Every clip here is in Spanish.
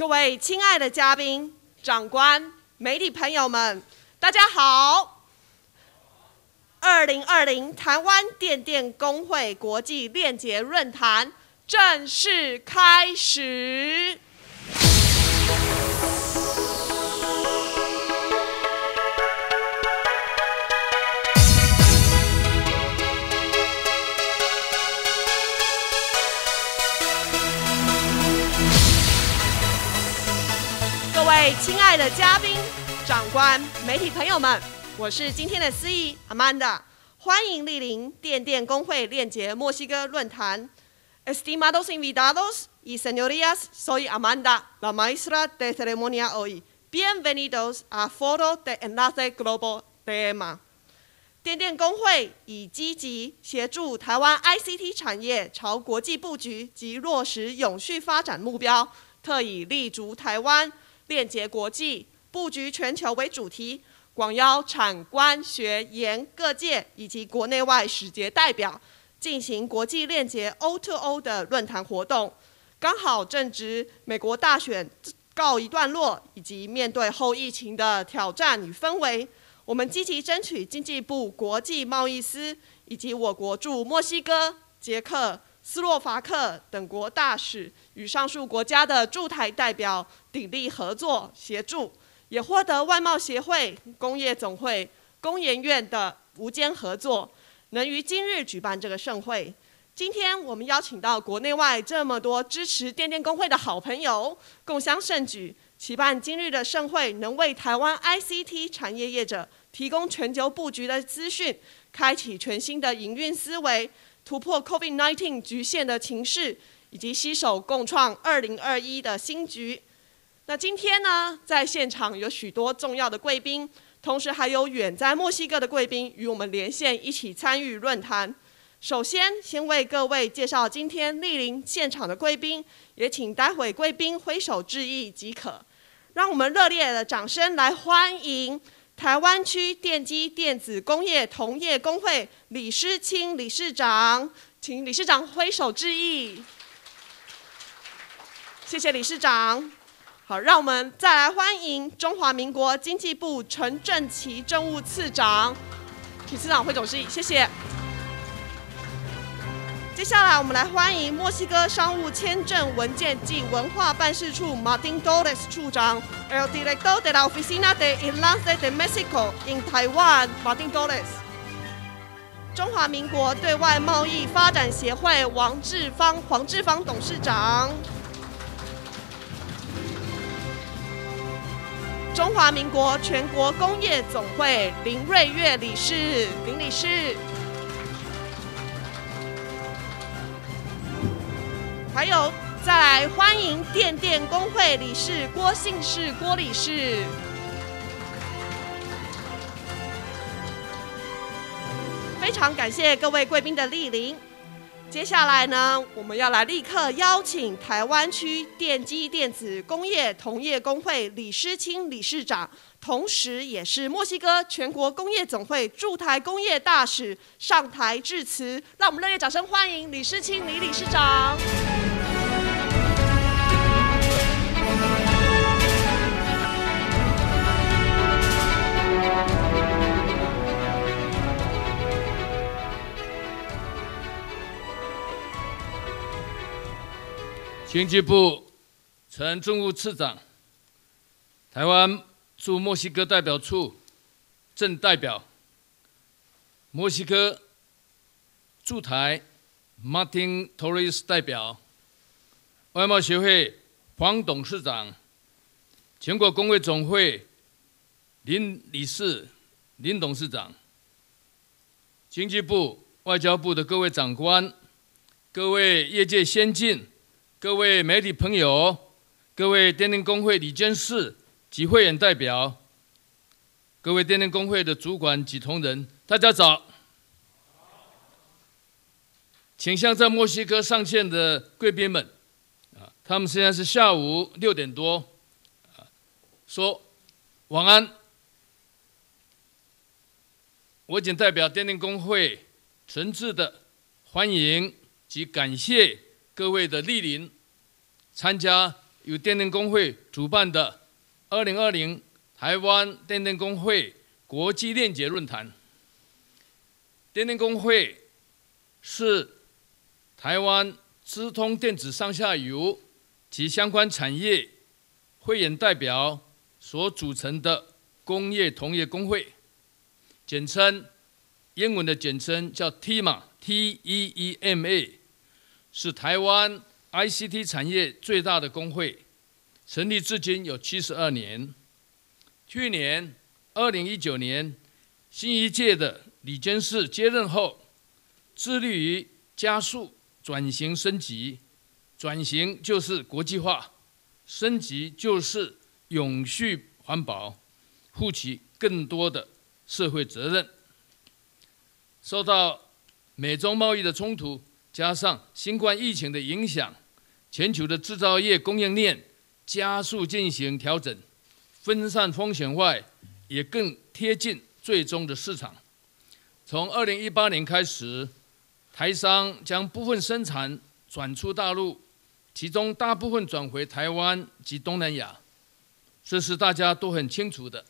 各位亲爱的嘉宾、长官、媒体朋友们，大家好！2020台湾电电公会国际链结论坛正式开始。各位亲爱的嘉宾、长官、媒体朋友们，我是今天的司仪 Amanda， 欢迎莅临电电公会链结墨西哥论坛。Estimados invitados y señorías, soy Amanda, la maestra de ceremonia hoy. Bienvenidos a Foro de Enlace Global tema。电电公会以积极协助台湾 ICT 产业朝国际布局及落实永续发展目标，特以立足台湾、链结国际、布局全球为主题，广邀产官学研各界以及国内外使节代表，进行国际链结 O2O 的论坛活动。刚好正值美国大选告一段落，以及面对后疫情的挑战与氛围，我们积极争取经济部国际贸易司以及我国驻墨西哥、捷克、斯洛伐克等国大使与上述国家的驻台代表鼎力合作协助，也获得外贸协会、工业总会、工研院的无间合作，能于今日举办这个盛会。今天我们邀请到国内外这么多支持电电公会的好朋友，共襄盛举，期盼今日的盛会能为台湾 ICT 产业业者提供全球布局的资讯，开启全新的营运思维，突破 COVID-19 局限的情势，以及携手共创2021的新局。那今天呢，在现场有许多重要的贵宾，同时还有远在墨西哥的贵宾与我们连线一起参与论坛。首先为各位介绍今天莅临现场的贵宾，也请待会贵宾挥手致意即可。让我们热烈的掌声来欢迎台湾区电机电子工业同业公会李诗清理事长，请理事长挥手致意。谢谢理事长。好，让我们再来欢迎中华民国经济部陈正奇政务次长，请次长挥手致意，谢谢。接下来我们来欢迎墨西哥商务签证文件及文化办事处 Martin Torres 处长 El Director de la Oficina de Enlace de México in Taiwan Martin Torres。 中华民国对外贸易发展协会黄志芳董事长。中华民国全国工业总会林瑞月理事，林理事。还有再来欢迎电电公会理事郭信士郭理事。非常感谢各位贵宾的莅临。接下来呢，我们要来立刻邀请台湾区电机电子工业同业公会李诗清理事长，同时也是墨西哥全国工业总会驻台工业大使上台致辞。让我们热烈掌声欢迎李诗清李理事长。经济部陈政务次长，台湾驻墨西哥代表处正代表，墨西哥驻台 Martin Torres 代表，外贸协会黄董事长，全国工会总会林理事林董事长，经济部外交部的各位长官，各位业界先进，各位媒体朋友，各位电电公会理监事及会员代表，各位电电公会的主管及同仁，大家早。请向在墨西哥上线的贵宾们，他们现在是下午6点多，说晚安。我谨代表电电公会诚挚的欢迎及感谢各位的莅临，参加由电电工会主办的2020台湾电电工会国际链结论坛。电电工会是台湾资通电子上下游及相关产业会员代表所组成的工业同业工会，简称英文的简称叫 TEMA， 是台湾 ICT 产业最大的工会，成立至今有72年。去年2019年，新一届的理监事接任后，致力于加速转型升级。转型就是国际化，升级就是永续环保，负起更多的社会责任。受到美中贸易的冲突，加上新冠疫情的影响，全球的制造业供应链加速进行调整，分散风险外，也更贴近最终的市场。从2018年开始，台商将部分生产转出大陆，其中大部分转回台湾及东南亚，这是大家都很清楚的。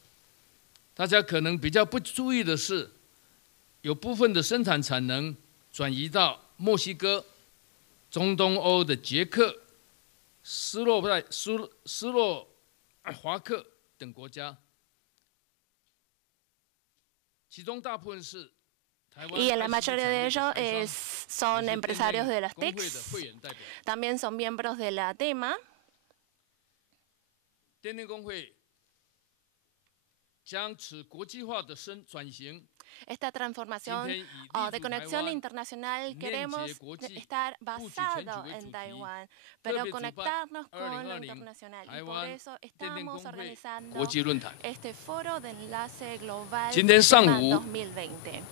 大家可能比较不注意的是，有部分的生产产能转移到墨西哥、中东欧的捷克、斯洛伐克等国家，其中大部分是台湾。Y en la mayoría de ellos son empresarios de las TICs, también son miembros de la TEMA. 电电工会将此国际化的转型。Esta transformación de conexión internacional queremos estar basado en Taiwán, pero conectarnos con lo internacional. Y por eso estamos organizando este foro de enlace global Taiwán 2020.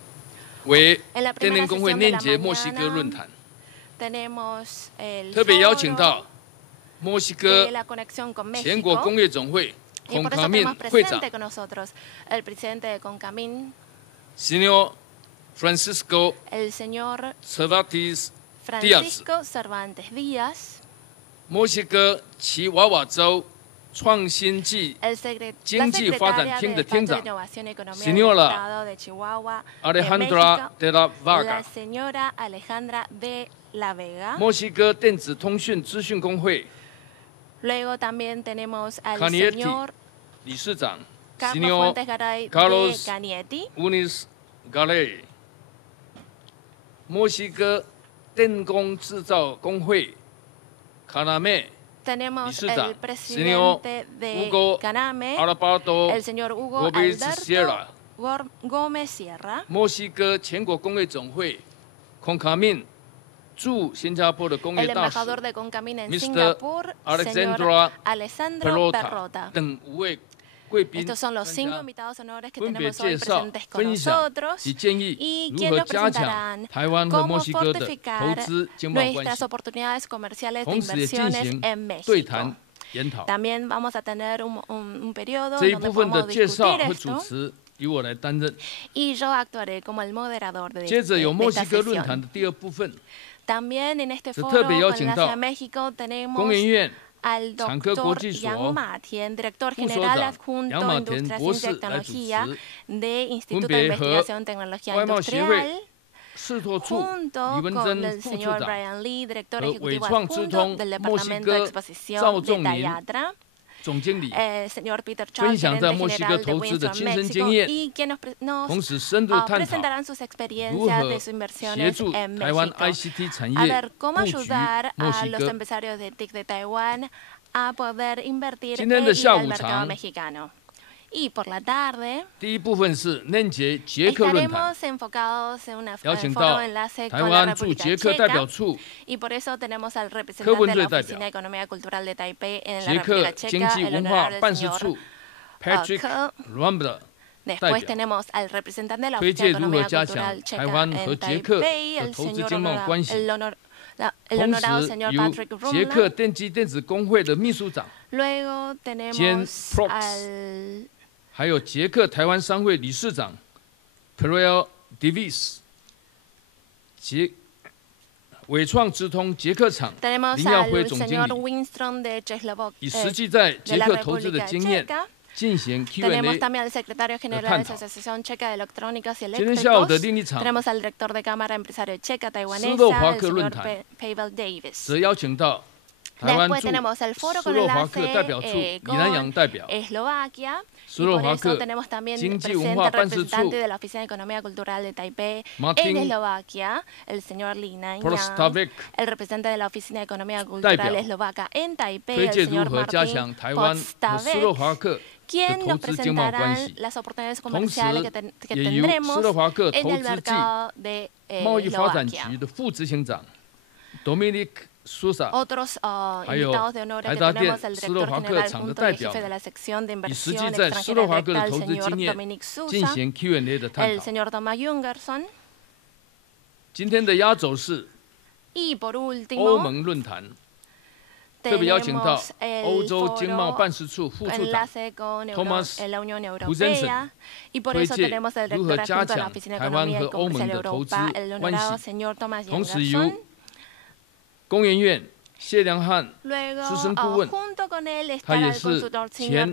为电电工会链接墨西哥论坛，特别邀请到墨西哥全国工业总会孔卡敏会长 Señor Francisco Cervantes Díaz， 墨西哥奇瓦瓦州创新暨经济发展厅的厅长 Señora Alejandra de la Vega， 墨西哥电子通讯资讯工会 Canietti 理事长 Señor Carlos Unis Galey， 墨西哥电工制造工会卡纳妹 理事长 Señor Hugo Alberto Gómez Sierra， 墨西哥全国工业总会孔卡敏驻新加坡的工业大使 Mr. Alexandra Perrota 等5位贵宾 Estos son los 5 invitados honores que 分别 tenemos hoy 介绍 presentes con 分享 nosotros 及建议 y 如 quien 何 nos 加强 presentarán 台湾和墨 cómo 西哥的投 fortificar 资经贸关 nuestras 系， oportunidades comerciales de 同时也进 inversiones 行 en 对 México. 谈研讨。 También vamos a tener un periodo 这一 donde 部分的 podamos 介绍 discutir 和主 esto 持由我来担任。 y yo actuaré como el moderador de 接着有 esta 墨西哥论坛 sesión. 的第2部分， También en este 是 foro 特别邀 con 请 enlace 到 a México 工 tenemos 研院 al 产科国 doctor 际所 Yang Matien, director 副所 general 长 adjunto 杨马田 Industria 博 Ciencia 士 y 来主 Tecnología 持， de 分 Instituto de 别和 Investigación y Tecnología 外贸协 Industrial. 会视拓处 Junto 李文 con 珍 el 副处 señor 长 Brian Lee, director 和 ejecutivo 伟创资 adjunto 通 del 墨西 Departamento de 哥 Exposición 赵 de 仲林 Tayatra, 总经理， señor Peter 分 Charles, 享在 gerente 墨西哥 general de 投资的 Winston 亲身 Mexico, 经验， y que nos 同时深入探讨 presentarán sus 如 experiencias 何 de sus 协 inversiones 助 en 台湾 México. ICT 产 A 业 ver, cómo 布局 ayudar 墨 a 西 los 哥。 empresarios de TIC de Taiwán a poder invertir 今天 e 的 ir 下 al 午 mercado 场 mexicano. Y por la tarde 第一部分是链接捷克论坛， estaremos enfocados en un 邀请 foro 到 enlace 台 con la 湾驻 República 捷克代表 Checa. 处 Y por eso tenemos al 柯 representante 文 de 最 la 代表 Oficina de Economía Cultural de Taipei en la 捷克 República 经 Checa, 济 el 文化 honorable 办事 señor 处 Patrick Kerr. Lambda 代 Después 表， tenemos al representante de la 推 Oficina de 介如何 Economía 加 Cultural 强台 Checa 湾和 en 捷克 Taipei, 的 el 投资 señor 经贸关系。 el 同 honorable 时 señor 由 Patrick 捷克 Rumland. 电机电子工会的秘书长， Luego Jen tenemos Prox. al 还有捷克台湾商会理事长 p e r e l Davis，伟创直通捷克厂林耀辉总经理，以实际在捷克投资的经验进行 Q&A 的探讨。今天下午的另一场斯洛伐克论坛，则邀请到台湾驻斯洛伐克代表处李南洋代表、斯洛伐克经济文化办事处Martin Prostavec 代表，推介如何加强台湾和斯洛伐克的投资经贸关系，同时也由斯洛伐克投资暨贸易发展局的副执行长 Dominic Sousa， 还有台达电斯洛伐克厂的代表，以实际在斯洛伐克的投资经验进行 Q&A 的探讨。今天的压轴是欧盟论坛，特别邀请到欧洲经贸办事处副处长 Thomas Huzensen 推介如何加强台湾和欧盟的投资关系，同时由工研院谢良汉资深顾问，他也是前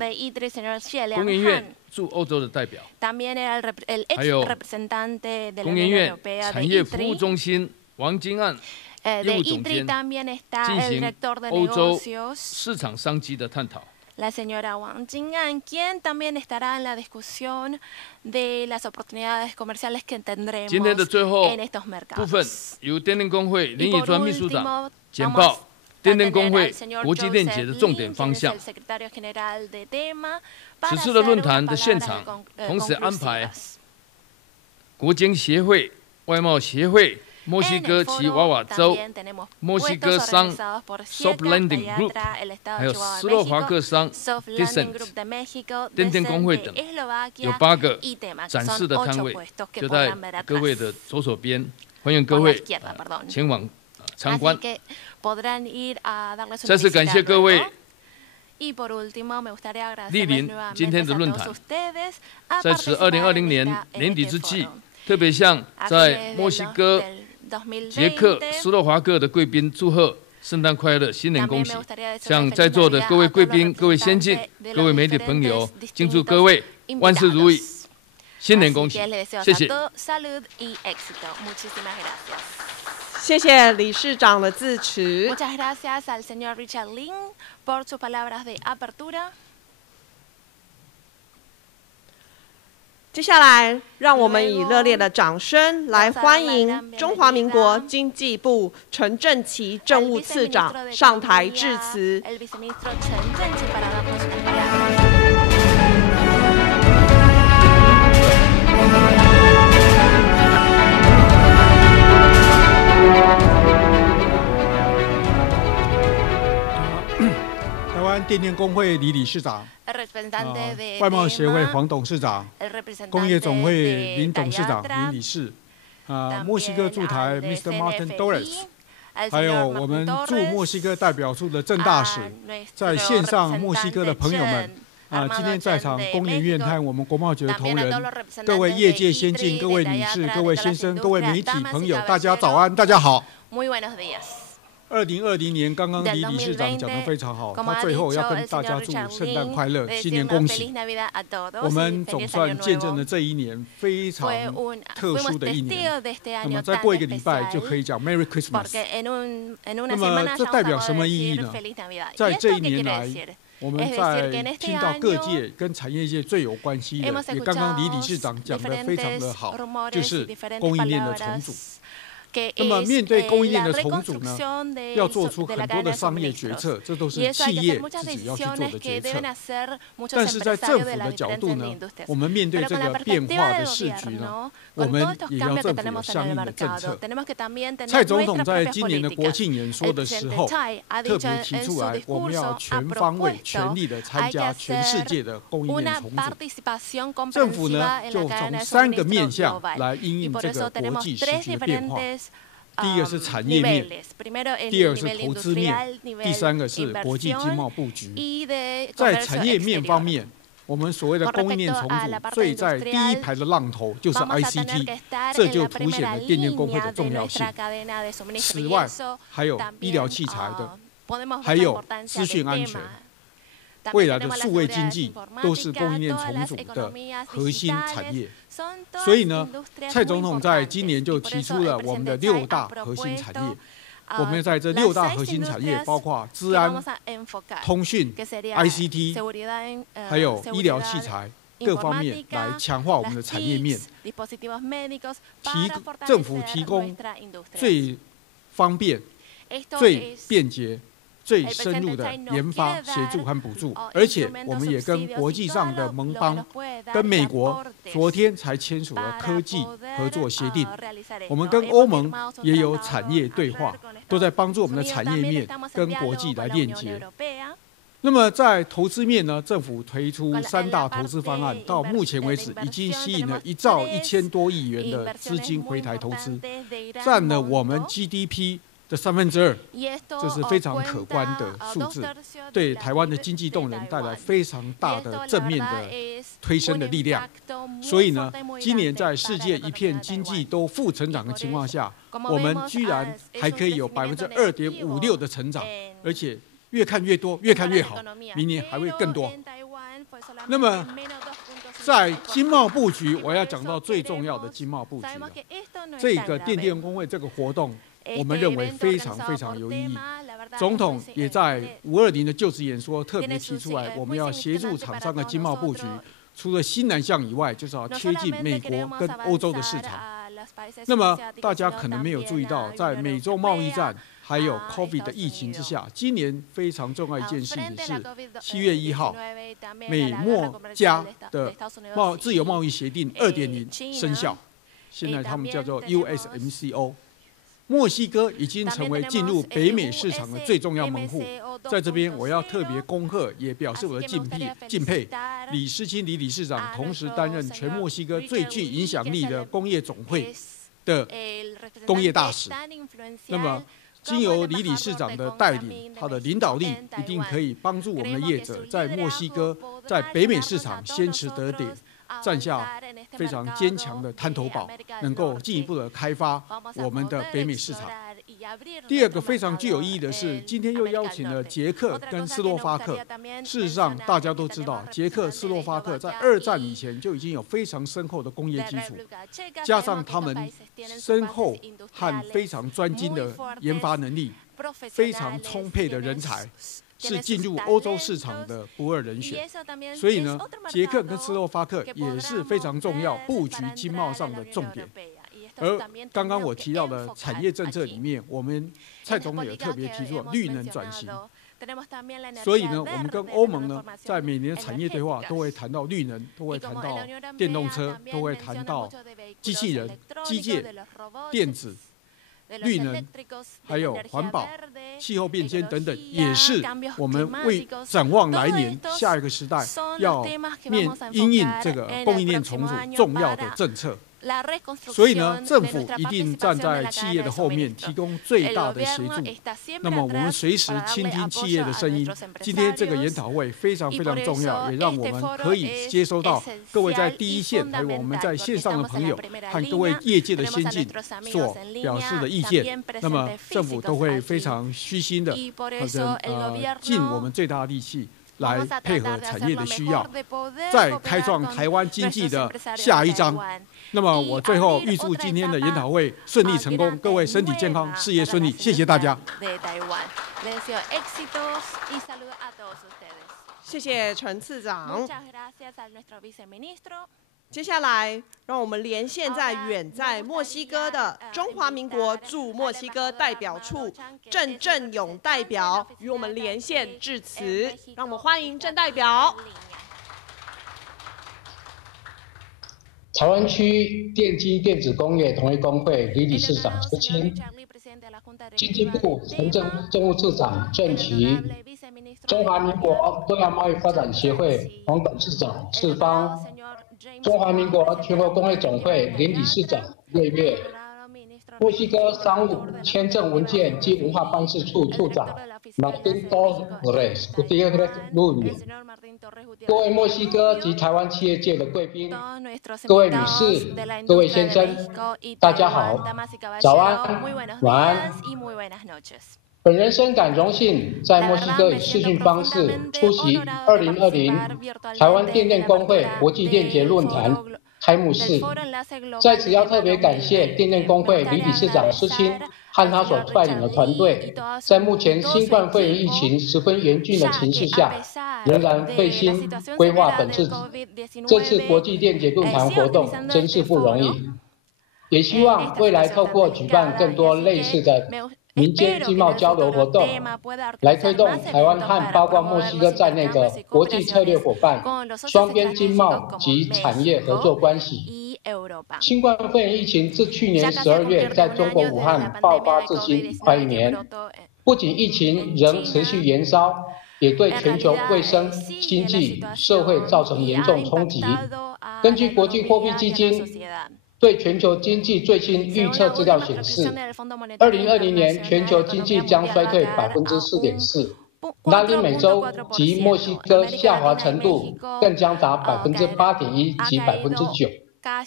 工研院驻欧洲的代表，还有工研院产业服务中心王金案业务总监，进行欧洲市场商机的探讨。La señora Wang Jing'an, quien también estará en la discusión de las oportunidades comerciales que tendremos en estos mercados. 部分由电电工会林以专秘书长简报电电工会国际链结的重点方向。此次的论坛的现场，同时安排国经协会、外贸协会、墨西哥奇瓦瓦州、墨西哥商 Soft Landing Group， 还有斯洛伐克商 Decent 电电工会等，有8个展示的摊位，就在各位的左手边，欢迎各位前往参观。再次感谢各位莅临今天的论坛。在此2020年年底之际，特别向在墨西哥、捷克、斯洛伐克的贵宾祝贺圣诞快乐，新年恭喜！向在座的各位贵宾、各位先进、各位媒体朋友，敬祝各位万事如意，新年恭喜！谢谢。谢谢理事长的致辞。Muchas gracias al señor Richard Lin por sus palabras de apertura。接下来，让我们以热烈的掌声来欢迎中华民国经济部陈正奇政务次长上台致辞。台湾电电工会李理事长。外贸协会黄董事长，工业总会林董事长、林理事，墨西哥驻台 Mr. Martin Torres， 还有我们驻墨西哥代表处的郑大使，在线上墨西哥的朋友们，今天在场工研院和我们国贸局的同仁，各位业界先进、各位女士、各位先生、各位媒体朋友，大家早安，大家好。2020年刚刚李理事长讲得非常好，他最后要跟大家祝圣诞快乐，新年恭喜。我们总算见证了这一年非常特殊的一年，那么再过1个礼拜就可以讲 Merry Christmas。那么这代表什么意义呢？在这一年来，我们在听到各界跟产业界最有关系的，也刚刚李理事长讲得非常的好，就是供应链的重组。那么面对供应链的重组呢，要做出很多的商业决策，这都是企业自己要去做的决策。但是在政府的角度呢，我们面对这个变化的市局呢，我们也要政府有相应的政策。蔡总统在今年的国庆演说的时候，特别提出来，我们要全方位、全力的参加全世界的供应链重组。政府呢，就从3个面向来因应这个国际时局的变化。第一个是产业面，第二个是投资面，第3个是国际经贸布局。在产业面方面，我们所谓的供应链重组，最在第一排的浪头就是 ICT， 这就凸显了电电工会的重要性。此外，还有医疗器材的，还有资讯安全。未来的数位经济都是供应链重组的核心产业，所以呢，蔡总统在今年就提出了我们的6大核心产业。我们在这6大核心产业，包括资安、通讯、ICT， 还有医疗器材各方面来强化我们的产业面，政府提供最方便、最便捷、最深入的研发协助和补助，而且我们也跟国际上的盟邦，跟美国昨天才签署了科技合作协定，我们跟欧盟也有产业对话，都在帮助我们的产业面跟国际来链接。那么在投资面呢，政府推出3大投资方案，到目前为止已经吸引了1兆1000多亿元的资金回台投资，占了我们 GDP的2/3，这是非常可观的数字，对台湾的经济动能带来非常大的正面的推升的力量。所以呢，今年在世界一片经济都负成长的情况下，我们居然还可以有2.56%的成长，而且越看越多，越看越好，明年还会更多。那么在经贸布局，我要讲到最重要的经贸布局了。这个电电工会这个活动，我们认为非常非常有意义。总统也在520的就职演说特别提出来，我们要协助厂商的经贸布局，除了新南向以外，就是要贴近美国跟欧洲的市场。那么大家可能没有注意到，在美洲贸易战还有 COVID 的疫情之下，今年非常重要一件事情是7月1号，美墨加的自由贸易协定2.0生效，现在他们叫做 USMCA。墨西哥已经成为进入北美市场的最重要门户，在这边我要特别恭贺，也表示我的敬佩。李诗清李理事长同时担任全墨西哥最具影响力的工业总会的工业大使。那么，经由李理事长的带领，他的领导力一定可以帮助我们的业者在墨西哥、在北美市场先持得点，占下非常坚强的滩头堡，能够进一步的开发我们的北美市场。第二个非常具有意义的是，今天又邀请了捷克跟斯洛伐克。事实上，大家都知道，捷克、斯洛伐克在2战以前就已经有非常深厚的工业基础，加上他们深厚和非常专精的研发能力，非常充沛的人才，是进入欧洲市场的不二人选。所以呢，捷克跟斯洛伐克也是非常重要布局经贸上的重点。而刚刚我提到的产业政策里面，我们蔡总统也特别提出了绿能转型。所以呢，我们跟欧盟呢，在每年的产业对话都会谈到绿能，都会谈到电动车，都会谈到机器人、机械、电子、绿能，还有环保、气候变迁等等，也是我们为展望来年下一个时代要因应这个供应链重组重要的政策。所以呢，政府一定站在企业的后面，提供最大的协助。那么，我们随时倾听企业的声音。今天这个研讨会非常非常重要，也让我们可以接收到各位在第一线，还有我们在线上的朋友和各位业界的先进所表示的意见。那么，政府都会非常虚心的，尽我们最大的力气来配合产业的需要，再开创台湾经济的下一章。那么我最后预祝今天的研讨会顺利成功，各位身体健康，事业顺利，谢谢大家。谢谢陈次长。接下来，让我们连线远在墨西哥的中华民国驻墨西哥代表处郑正勇代表与我们连线致辞，让我们欢迎郑代表。台湾区电机电子工业同业工会李理事长邱清，经济部财政政务次长郑琦，中华民国东亚贸易发展协会黄董事长次方，中华民国全国工会总会林理事长叶月，墨西哥商务、签证文件及文化办事处处长 Martín Torres Gutiérrez Rubio， 各位墨西哥及台湾企业界的贵宾，各位女士、各位先生，大家好，早安、晚安。本人深感荣幸，在墨西哥以视讯方式出席2020台湾电电公会国际链结论坛开幕式。在此要特别感谢电电公会李理事长施清和他所率领的团队，在目前新冠肺炎疫情十分严峻的情势下，仍然费心规划这次国际链结论坛活动，真是不容易。也希望未来透过举办更多类似的民间经贸交流活动，来推动台湾和包括墨西哥在内的国际策略伙伴双边经贸及产业合作关系。新冠肺炎疫情自去年12月在中国武汉爆发至今快1年，不仅疫情仍持续延烧，也对全球卫生、经济、社会造成严重冲击。根据国际货币基金对全球经济最新预测资料显示，2020年全球经济将衰退4.4%，拉丁美洲及墨西哥下滑程度更将达8.1%及9%，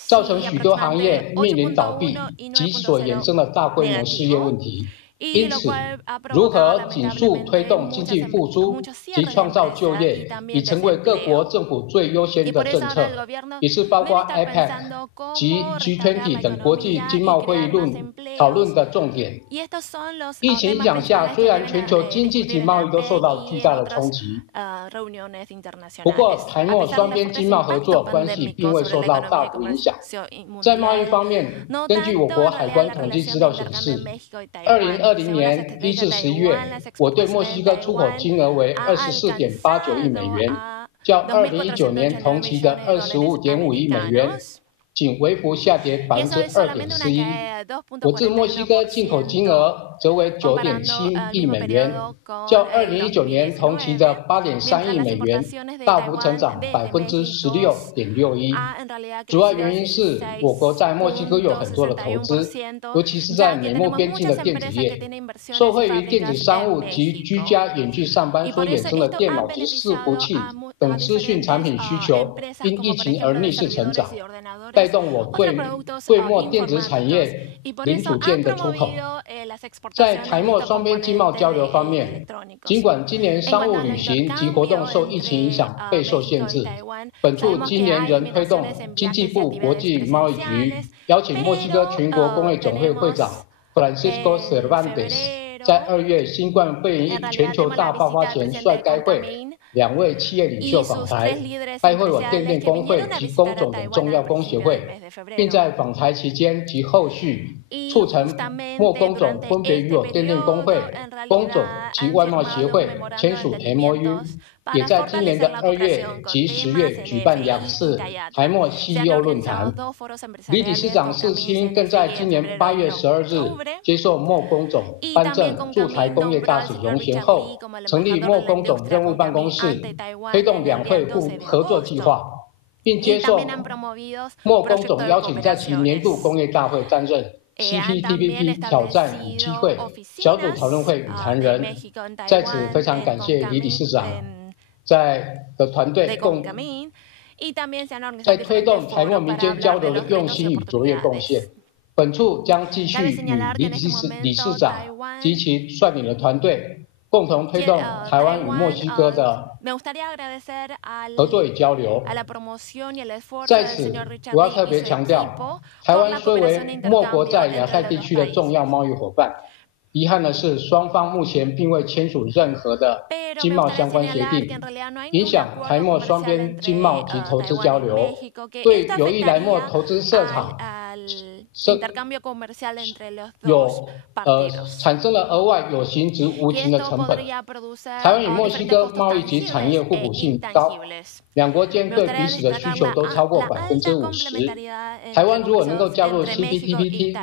造成许多行业面临倒闭及所衍生的大规模失业问题。因此，如何紧速推动经济复苏及创造就业，已成为各国政府最优先的政策，也是包括 APEC 及 G20 等国际经贸会议讨论的重点。疫情影响下，虽然全球经济及贸易都受到巨大的冲击，不过台墨双边经贸合作关系并未受到大幅影响。在贸易方面，根据我国海关统计资料显示，2020年1至11月，我对墨西哥出口金额为24.89亿美元，较2019年同期的25.5亿美元仅微幅下跌2.41%。我自墨西哥进口金额则为9.7亿美元，较2019年同期的8.3亿美元大幅成长16.61%。主要原因是我国在墨西哥有很多的投资，尤其是在美墨边境的电子业，受惠于电子商务及居家远距上班所衍生的电脑及伺服器等资讯产品需求，因疫情而逆势成长，带动我对墨电子产业零组件的出口。在台墨双边经贸交流方面，尽管今年商务旅行及活动受疫情影响备受限制，本处今年仍推动经济部国际贸易局邀请墨西哥全国工业总会会长 Francisco Cervantes 在2月新冠肺炎全球大爆发前率该会2位企业领袖访台，拜会我电电工会及工总等重要工协会，并在访台期间及后续促成墨工总分别与我电电工会、工总及外贸协会签署 MOU， 也在今年的2月及10月举办2次台墨 CEO 论坛。李理事长施清更在今年8月12日接受墨工总颁证驻台工业大使荣衔后，成立墨工总任务办公室，推动两会合作计划，并接受墨工总邀请在其年度工业大会担任 CPTPP 挑战与机会小组讨论会与谈人。在此非常感谢李理事长的团队在推动台墨民间交流的用心与卓越贡献。本处将继续与李理事长及其率领的团队共同推动台湾与墨西哥的合作与交流。在此，我要特别强调，台湾虽为墨国在亚太地区的重要贸易伙伴，遗憾的是，双方目前并未签署任何的经贸相关协定，影响台墨双边经贸及投资交流，对有意来墨投资设厂产生了额外有形及无形的成本。台湾与墨西哥贸易及产业互补性高，两国间对彼此的需求都超过50%。台湾如果能够加入 CPTPP，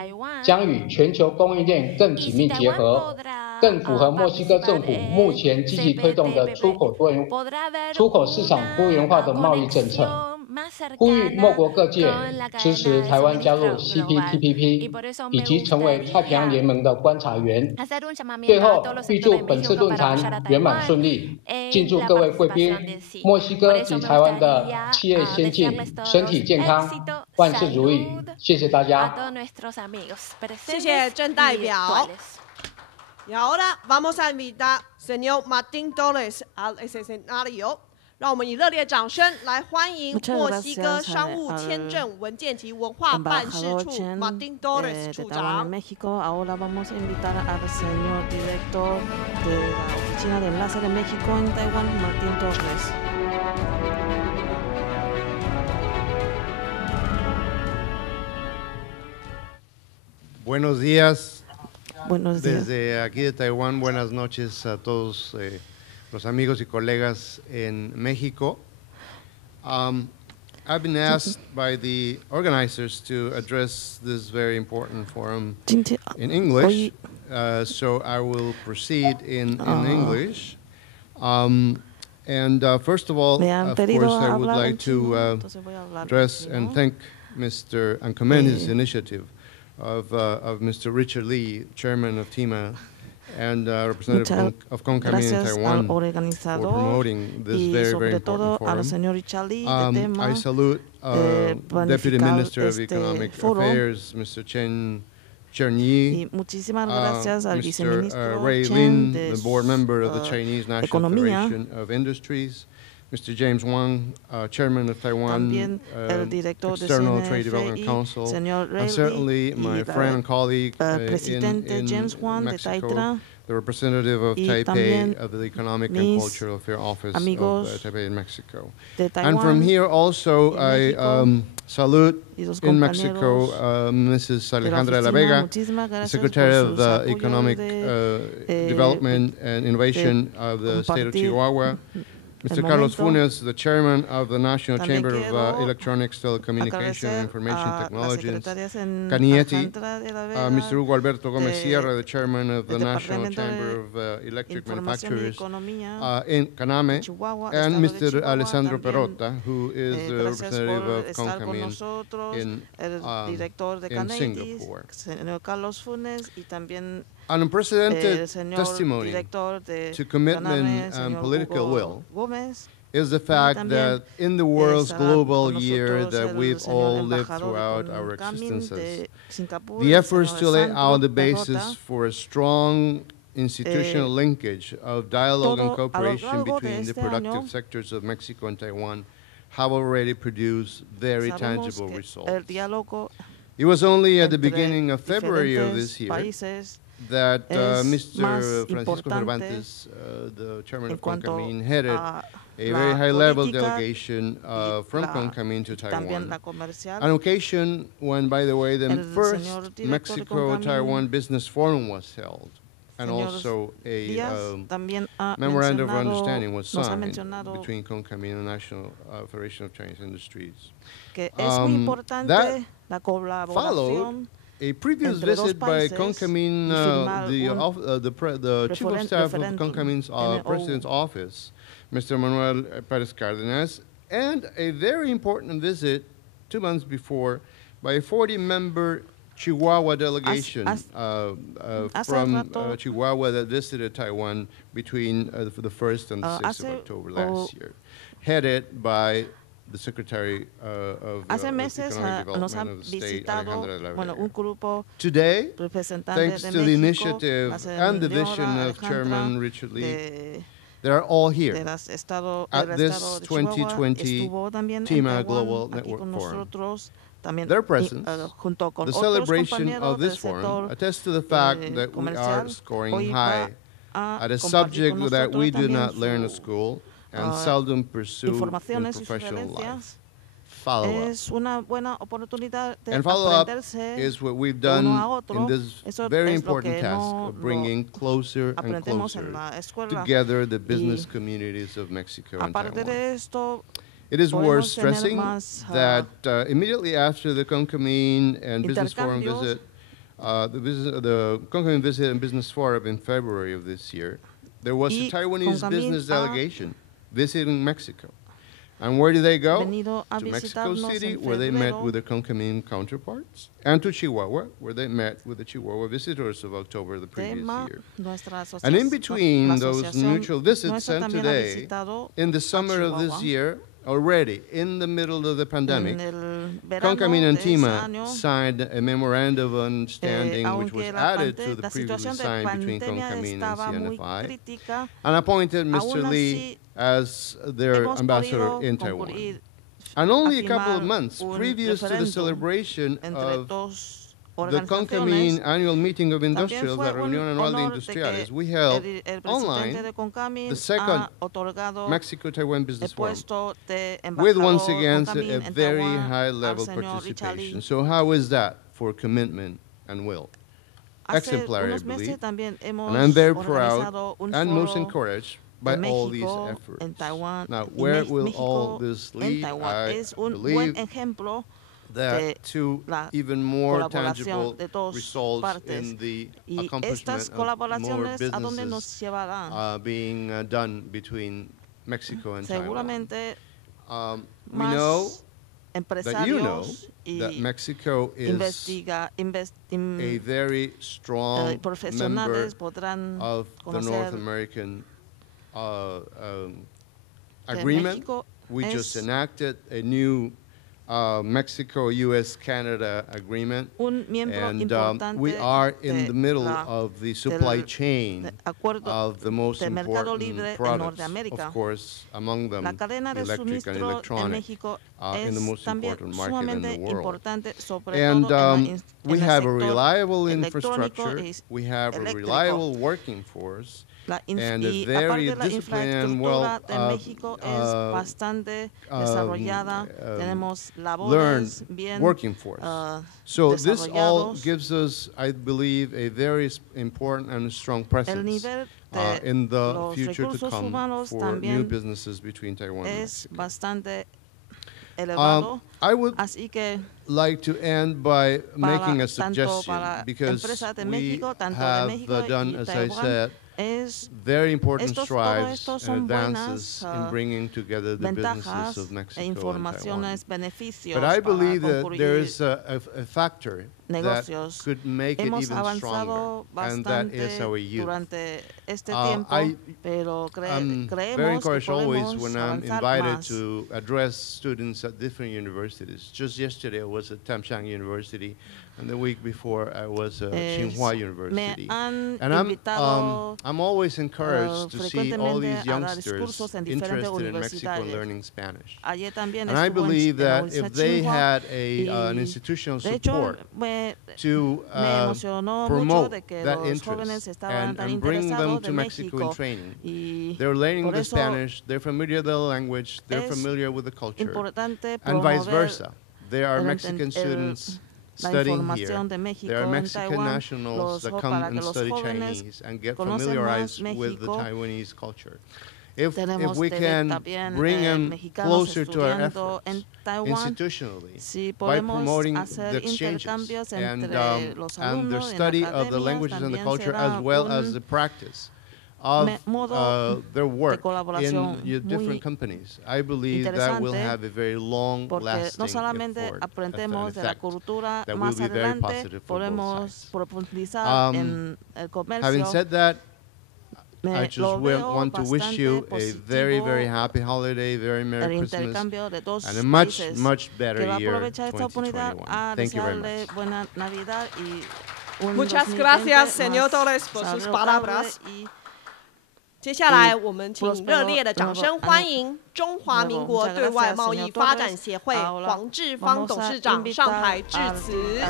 将与全球供应链更紧密结合，更符合墨西哥政府目前积极推动的出口市场多元化的贸易政策。呼吁莫国各界支持台湾加入 CPTPP， 以及成为太平洋联盟的观察员。最后，预祝本次论坛圆满顺利，敬祝各位贵宾、墨西哥及台湾的企业先进、身体健康、万事如意。谢谢大家。谢谢郑代表。Y ahora vamos a invitar señor Martín Torres al escenario。让我们以热烈掌声来欢迎墨西哥商务签证文件及文化办事处 Martín Torres 处长。Ahora vamos a invitar al señor director de la Oficina de Enlace de México en Taiwán, Martín Torres. Buenos días. Buenos días. Desde aquí de Taiwán, buenas noches a todos los amigos y colegas en México. I've been asked by the organizers to address this very important forum in English, so I will proceed in English. First of all, of course, I would like to address and thank Mr. and commend his initiative of Mr. Richard Lee, chairman of TIMA, and representative of CONCAMIN in Taiwan for promoting this very, very important forum. I salute Deputy Minister of Economic Affairs, Mr. Chen Yi, Mr. Ray Lin, the board member of the Chinese National Federation of Industries, Mr. James Wang, Chairman of Taiwan External Trade Development Council, and certainly my friend and colleague in Mexico, the representative of Taipei of the Economic and Cultural Affairs Office of Taipei in Mexico. And from here also, I salute in Mexico Mrs. Alejandra de la Vega, Secretary of Economic Development and Innovation of the state of Chihuahua, Mr. Carlos Funes, the chairman of the National Chamber of Electronics, Telecommunication, and Information Technologies, Canieti, Mr. Hugo Alberto Gomez Sierra, the chairman of the National Chamber of Electric Manufacturers in Caname, and Mr. Alessandro Perrotta, who is the representative of CONCAMIN in Singapore. An unprecedented testimony to commitment and political will is the fact that in the world's global year that we've all lived throughout our existences, the efforts to lay out the basis for a strong institutional linkage of dialogue and cooperation between the productive sectors of Mexico and Taiwan have already produced very tangible results. It was only at the beginning of February of this year that Mr. Francisco Cervantes, the chairman of CONCAMIN, headed a very high-level delegation from CONCAMIN to Taiwan, an occasion when, by the way, the first Mexico-Taiwan Business Forum was held, and also a memorandum of understanding was signed between CONCAMIN and the National Federation of Chinese Industries. That followed a previous visit by CONCAMIN, the chief of staff of CONCAMIN's president's office, Mr. Manuel Perez Cardenas, and a very important visit 2 months before by a 40-member Chihuahua delegation from Chihuahua that visited Taiwan between the 1st and the 6th of October last year, headed by the Secretary of Economic Development of the state, Alejandra de la Vega. Today, thanks to the initiative and the vision of Chairman Richard Lee, they are all here at this 2020 TIMA Global Network Forum. Their presence, the celebration of this forum, attests to the fact that we are scoring high at a subject that we do not learn at school and seldom pursue in professional life. Follow-up. And follow-up is what we've done in this very important task of bringing closer and closer together the business communities of Mexico and Taiwan. It is worth stressing that immediately after the CONCAMIN and Business Forum visit, the CONCAMIN visit and Business Forum in February of this year, there was a Taiwanese business delegation visiting Mexico. And where did they go? venido a To Mexico visitarnos City, en where they met febrero, with their Concamine counterparts, and to Chihuahua, where they met with the Chihuahua visitors of October the previous tema, year. nuestra And in asociación, between la those asociación mutual visits nuestra and también ha today, visitado in the a summer of this Chihuahua. year, already in the middle of the pandemic, En el verano Concamine and de ese TIMA año, signed a memorandum of understanding which was aunque la added to the la previously situación de signed between pandemia Concamine and estaba muy CNFI, crítica, and appointed Mr. aún Lee así as their hemos ambassador podido in Taiwan. concurrir And only a a couple of firmar months un previous to the referéndum celebration entre of dos the Concamine organizaciones. annual meeting of También industrials, fue la un Reunión Anual de honor de Industriales, que we held el presidente online de Concamine the second ha otorgado Mexico-Taiwan el Business Forum, puesto de with once embajador again Concamine a en very Taiwan high al level señor Richard Lee. participation. So how is that for commitment and will? Hace Exemplary, I unos meses believe. también hemos And I'm very organizado proud un and most foro encouraged by de all these México efforts. en Taiwán. Now, Y where will México all this en lead? Taiwán I es un buen believe ejemplo de that to la even more colaboración tangible de dos results partes. in the Y accomplishment estas of more colaboraciones a dónde nos businesses llevarán. being done between Mexico and Taiwan. Seguramente We know más that you know empresarios that y Mexico is a very strong member profesionales podrán of the North conocer American que agreement. México We just es enacted a new Mexico-U.S.-Canada agreement, un miembro and importante we are in de the middle la- of the supply chain acuerdo of the most del mercado important libre en products, Norteamérica. of course, among them La cadena de electric and suministro en electronic, México in the es most también important market in sumamente the world. importante, sobre And todo en we el have a sector reliable electrónico infrastructure, y we have a eléctrico. reliable working force, and a Y very aparte la disciplined and well infraestructura de México es bastante desarrollada. Tenemos learned labores bien working force. So this all desarrollados. gives us, I believe, a very important and strong El presence nivel de in the los future to recursos come humanos for new también businesses between Taiwan and es Mexico. bastante elevado. I would Así que like to end by making a tanto suggestion, para because empresas de we México, tanto de have México done, y as I Taiwán, said, es very important todos strides estos and son advances buenas in bringing together the businesses ventajas of e Mexico and Taiwan. informaciones, beneficios But I para believe that there concurrir is a factor that negocios. could make it Hemos even avanzado stronger, and that bastante is our youth. durante este I- tiempo, pero I'm very creemos que encouraged always podemos when I'm avanzar invited más. to address students at different universities. Just yesterday I was at Tamshang University, and the week before I was at Tsinghua University. han And invitado I'm always encouraged to see all these frecuentemente a dar youngsters discursos en diferentes interested in Mexico and universidades. learning Spanish. Ayer también And I estuvo believe en la that Universidad if they Tsinghua had y, an institutional de hecho, support to me emocionó mucho promote de que that los jóvenes interest estaban tan and bring them interesados to de Mexico in México training. y They're learning por the eso Spanish, they're familiar with the language, they're es familiar with the culture, importante and vice promover versa. There are el Mexican students la studying información de here. México There are en Mexican Taiwán, nationals that come para and que los study jóvenes Chinese and get conocen familiarized más with the México. Taiwanese culture. If Tenemos we can también bring them mexicanos closer to our estudiando efforts en Taiwán, institutionally si by podemos promoting hacer the exchanges intercambios and entre los the alumnos en study of the academias, languages and the también culture, será as well as un the practice of modo their work in colaboración different muy companies. I believe that will interesante, have a very long porque lasting no solamente effort, aprendemos de la effect cultura, that will más be very adelante positive for both podemos sides. profundizar en el comercio. Having said that, I Me just lo veo want to wish you a very, very positivo happy holiday, very el Merry Christmas, intercambio de dos and a much, países, much que better va a year aprovechar esta oportunidad 2021. a Thank you very desearle much. buena Navidad y un Muchas 2020 gracias, más señor Torres, por sus saludable palabras. y 接下来，我们请热烈的掌声欢迎中华民国对外贸易发展协会黄志芳董事长上台致辞。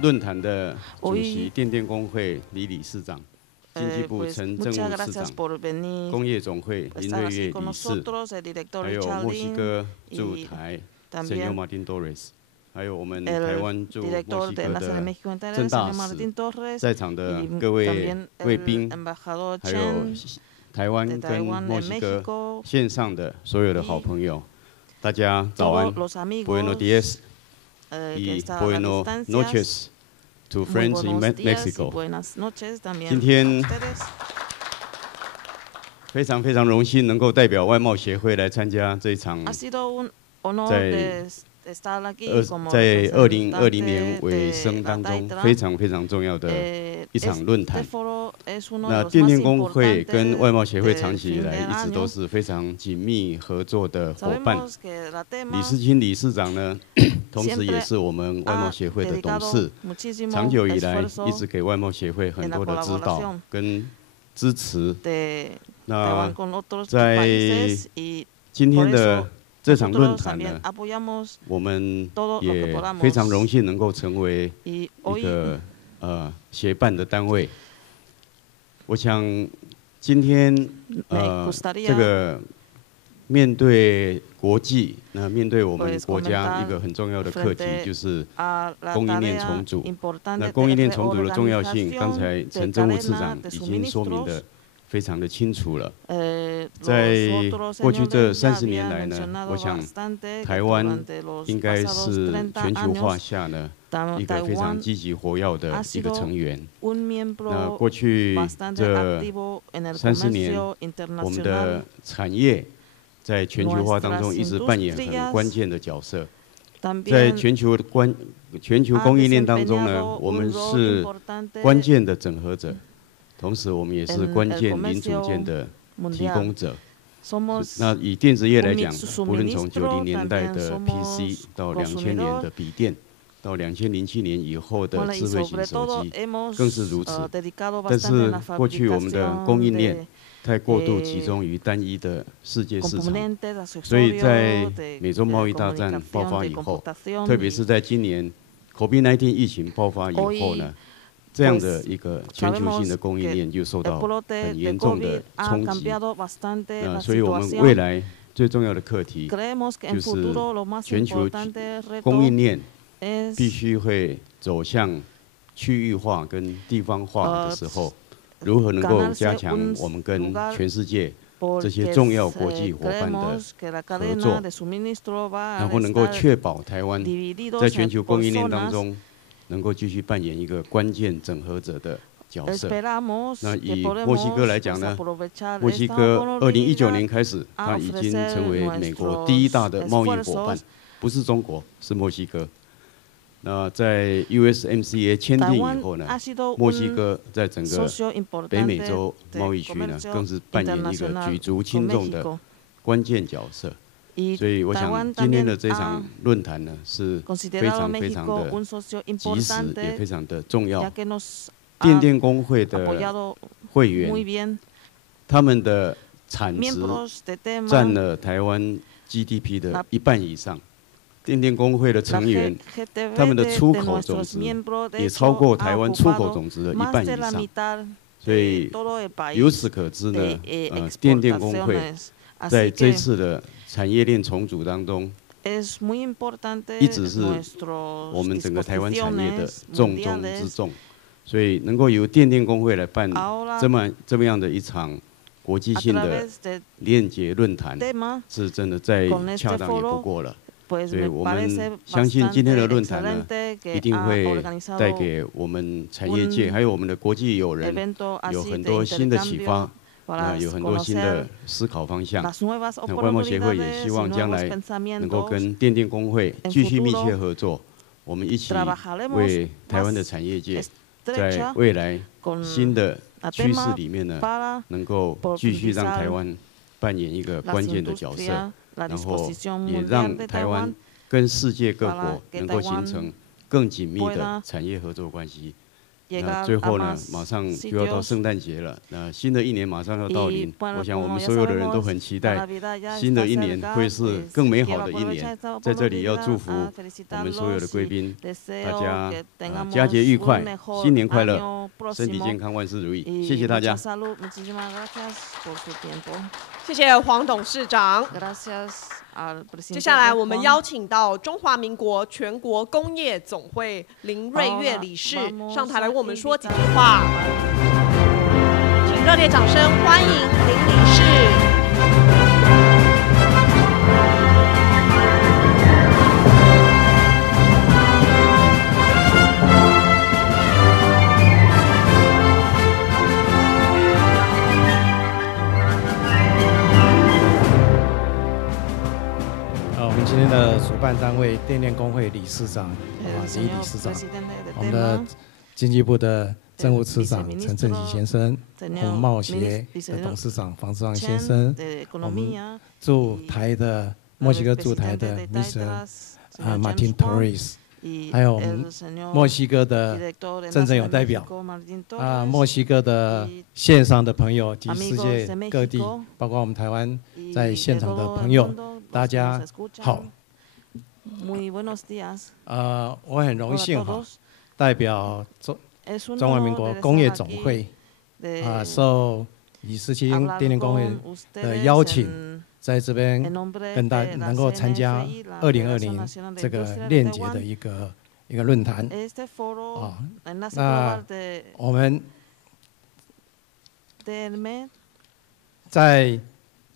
论坛的主席电电工会李理事长，经济部陈政务次长，工业总会林瑞月理事，还有墨西哥驻台Señor Martin Torres，还有我们台湾驻墨西哥的郑大使，在场的各位贵宾，还有台湾跟墨西哥线上的所有的好朋友，大家早安 ，Buenos días y buenos noches to friends in Mexico。今天非常荣幸能够代表外贸协会来参加这一场在2020年尾声当中非常重要的一场论坛。那电电工会跟外贸协会长期以来一直都是非常紧密合作的伙伴。李世清理事长呢，同时也是我们外贸协会的董事，长久以来一直给外贸协会很多的指导跟支持。那在今天的这场论坛呢，我们也非常荣幸能够成为一个协办的单位。我想今天这个面对国际，那面对我们国家一个很重要的课题就是供应链重组。那供应链重组的重要性，刚才陈政务次长已经说明的非常的清楚了。在过去这30年来呢，我想台湾应该是全球化下呢一个非常积极活跃的一个成员。那过去这30年，我们的产业在全球化当中一直扮演很关键的角色。在全球供应链当中呢，我们是关键的整合者。同时，我们也是关键零组件的提供者。那以电子业来讲，无论从90年代的 PC 到2000年的笔电，到2007年以后的智慧型手机，更是如此。但是过去我们的供应链太过度集中于单一的世界市场，所以在美洲贸易大战爆发以后，特别是在今年 COVID-19 疫情爆发以后呢，这样的一个全球性的供应链就受到很严重的冲击。所以我们未来最重要的课题就是全球供应链必须会走向区域化跟地方化的时候，如何能够加强我们跟全世界这些重要国际伙伴的合作，然后能够确保台湾在全球供应链当中能够继续扮演一个关键整合者的角色。那以墨西哥来讲呢，墨西哥2019年开始，它已经成为美国第1大的贸易伙伴，不是中国，是墨西哥。那在 USMCA 签订以后呢，墨西哥在整个北美洲贸易区呢，更是扮演一个举足轻重的关键角色。所以我想今天的这场论坛呢，是非常的及时，也非常的重要。电电工会的会员，他们的产值占了台湾 GDP 的1半以上。电电工会的成员，他们的出口总值也超过台湾出口总值的1半以上。所以由此可知呢，电电工会在这次的产业链重组当中，一直是我们整个台湾产业的重中之重。所以能够由电电工会来办这么样的一场国际性的链接论坛，是真的再恰当也不过了。所以我们相信今天的论坛呢，一定会带给我们产业界还有我们的国际友人有很多新的启发，有很多新的思考方向。那外贸协会也希望将来能够跟电电工会继续密切合作，我们一起为台湾的产业界在未来新的趋势里面呢，能够继续让台湾扮演一个关键的角色。然后也让台湾跟世界各国能够形成更紧密的产业合作关系。那最后呢，马上就要到圣诞节了，那新的一年马上要到临，我想我们所有的人都很期待新的一年会是更美好的一年。在这里要祝福我们所有的贵宾，大家佳节愉快，新年快乐，身体健康，万事如意。谢谢大家。谢谢黄董事长。接下来我们邀请到中华民国全国工业总会林瑞月理事上台来为我们说几句话。请热烈掌声欢迎林理事。我们今天的主办单位电电工会理事长李理事长，我们的经济部的政务次长陈正喜先生，我们贸协的董事长房志昂先生，我们驻台的墨西哥驻台的 Mr. Martin Torres， 还有我们墨西哥的真正有代表墨西哥的线上的朋友及世界各地，包括我们台湾在现场的朋友，大家好。我很荣幸代表中华民国工业总会受李世清电电工会的邀请，在这边能够参加2020这个链接的一个论坛那我们在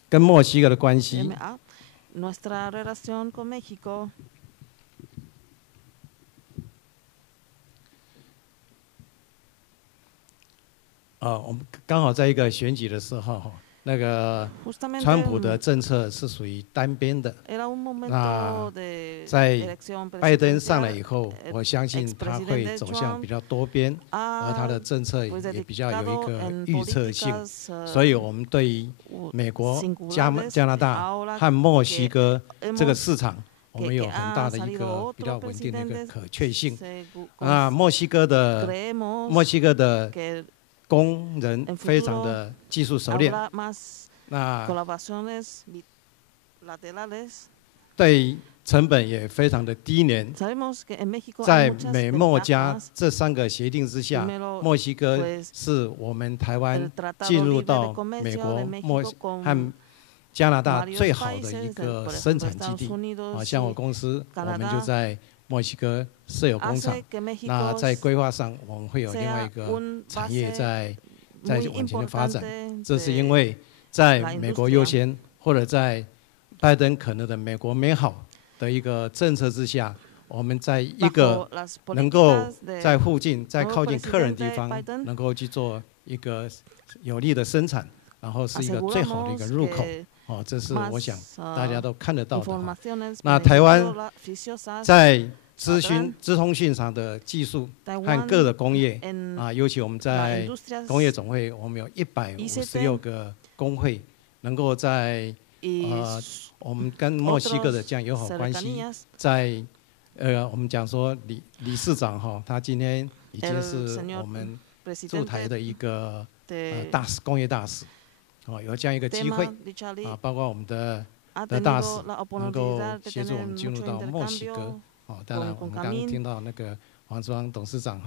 跟墨西哥的关系。我们刚好在一个选举的时候，那个川普的政策是属于单边的。那在拜登上来以后，我相信他会走向比较多边，而他的政策也比较有一个预测性。所以我们对于美国、加拿大和墨西哥这个市场，我们有很大的一个比较稳定的一个可确性。那墨西哥的工人非常的技术熟练，那对成本也非常的低廉。在美墨加这3个协定之下，墨西哥是我们台湾进入到美国和加拿大最好的一个生产基地。像我公司，我们就在墨西哥设有工厂。那在规划上，我们会有另外一个产业在往前的发展。这是因为在美国优先，或者在拜登可能的美国美好的一个政策之下，我们在一个能够在附近、在靠近客人的地方，能够去做一个有利的生产，然后是一个最好的一个入口。这是我想大家都看得到的。那台湾在资通讯上的技术和各的工业尤其我们在工业总会，我们有156个工会，能够在我们跟墨西哥的这样友好关系，在我们讲说理事长他今天已经是我们驻台的一个工业大使。有这样一个机会包括我们的大使能够协助我们进入到墨西哥。当然，我们刚刚听到那个黄志昂董事长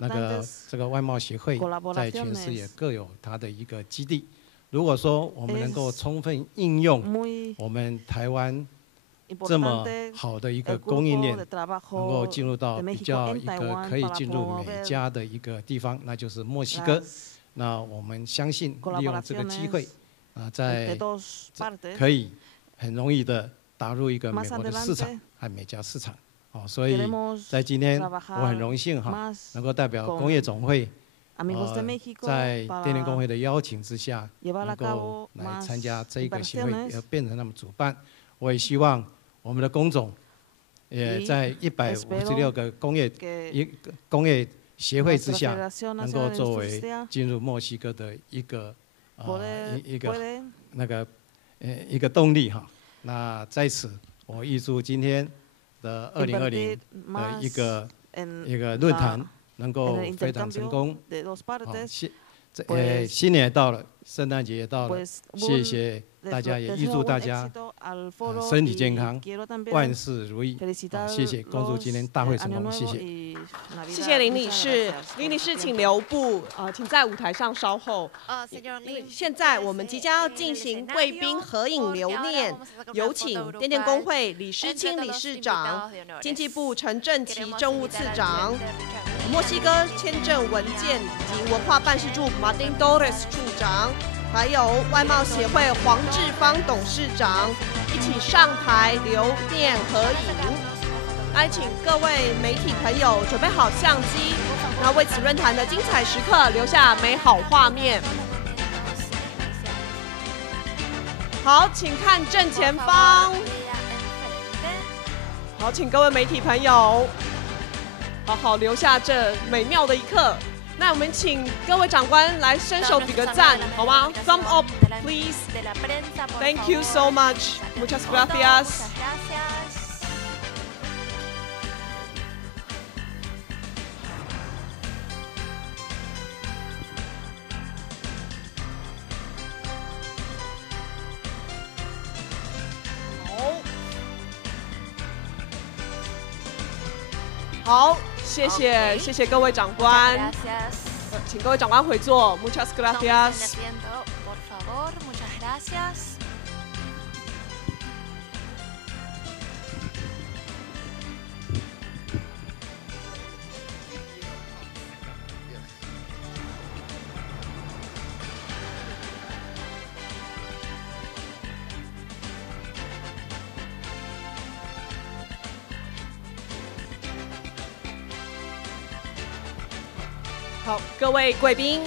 那个这个外贸协会在全世界各有它的一个基地。如果说我们能够充分应用我们台湾这么好的一个供应链，能够进入到比较一个可以进入美加的一个地方，那就是墨西哥。那我们相信利用这个机会可以很容易的打入一个美国的市场和美加市场。所以在今天我很荣幸能够代表工业总会在电电工会的邀请之下，能够来参加这一个协会，也变成他们主办。我也希望我们的工总也在156个工业协会之下，能够作为进入墨西哥的一个动力那在此，我预祝今天的2020的一个论坛能够非常成功。新年也到了，圣诞节也到了，谢谢大家，也预祝大家身体健康，万事如意。谢谢，恭祝今天大会成功，谢谢。谢谢林理事，林理事请留步，请在舞台上稍后。现在我们即将要进行贵宾合影留念，有请电电工会李诗清理事长、经济部陈正奇政务次长。墨西哥签证文件及文化办事处 Martin Torres 处长，还有外贸协会黄志芳董事长一起上台留念合影。来，请各位媒体朋友准备好相机，那为此论坛的精彩时刻留下美好画面。好，请看正前方。好，请各位媒体朋友好好留下这美妙的一刻。那我们请各位长官来伸手比个赞，好吗 ？Thumb up, please. Thank you so much. Muchas gracias. 好，谢谢各位长官，请各位长官回座 ，Muchas gracias。好，各位贵宾，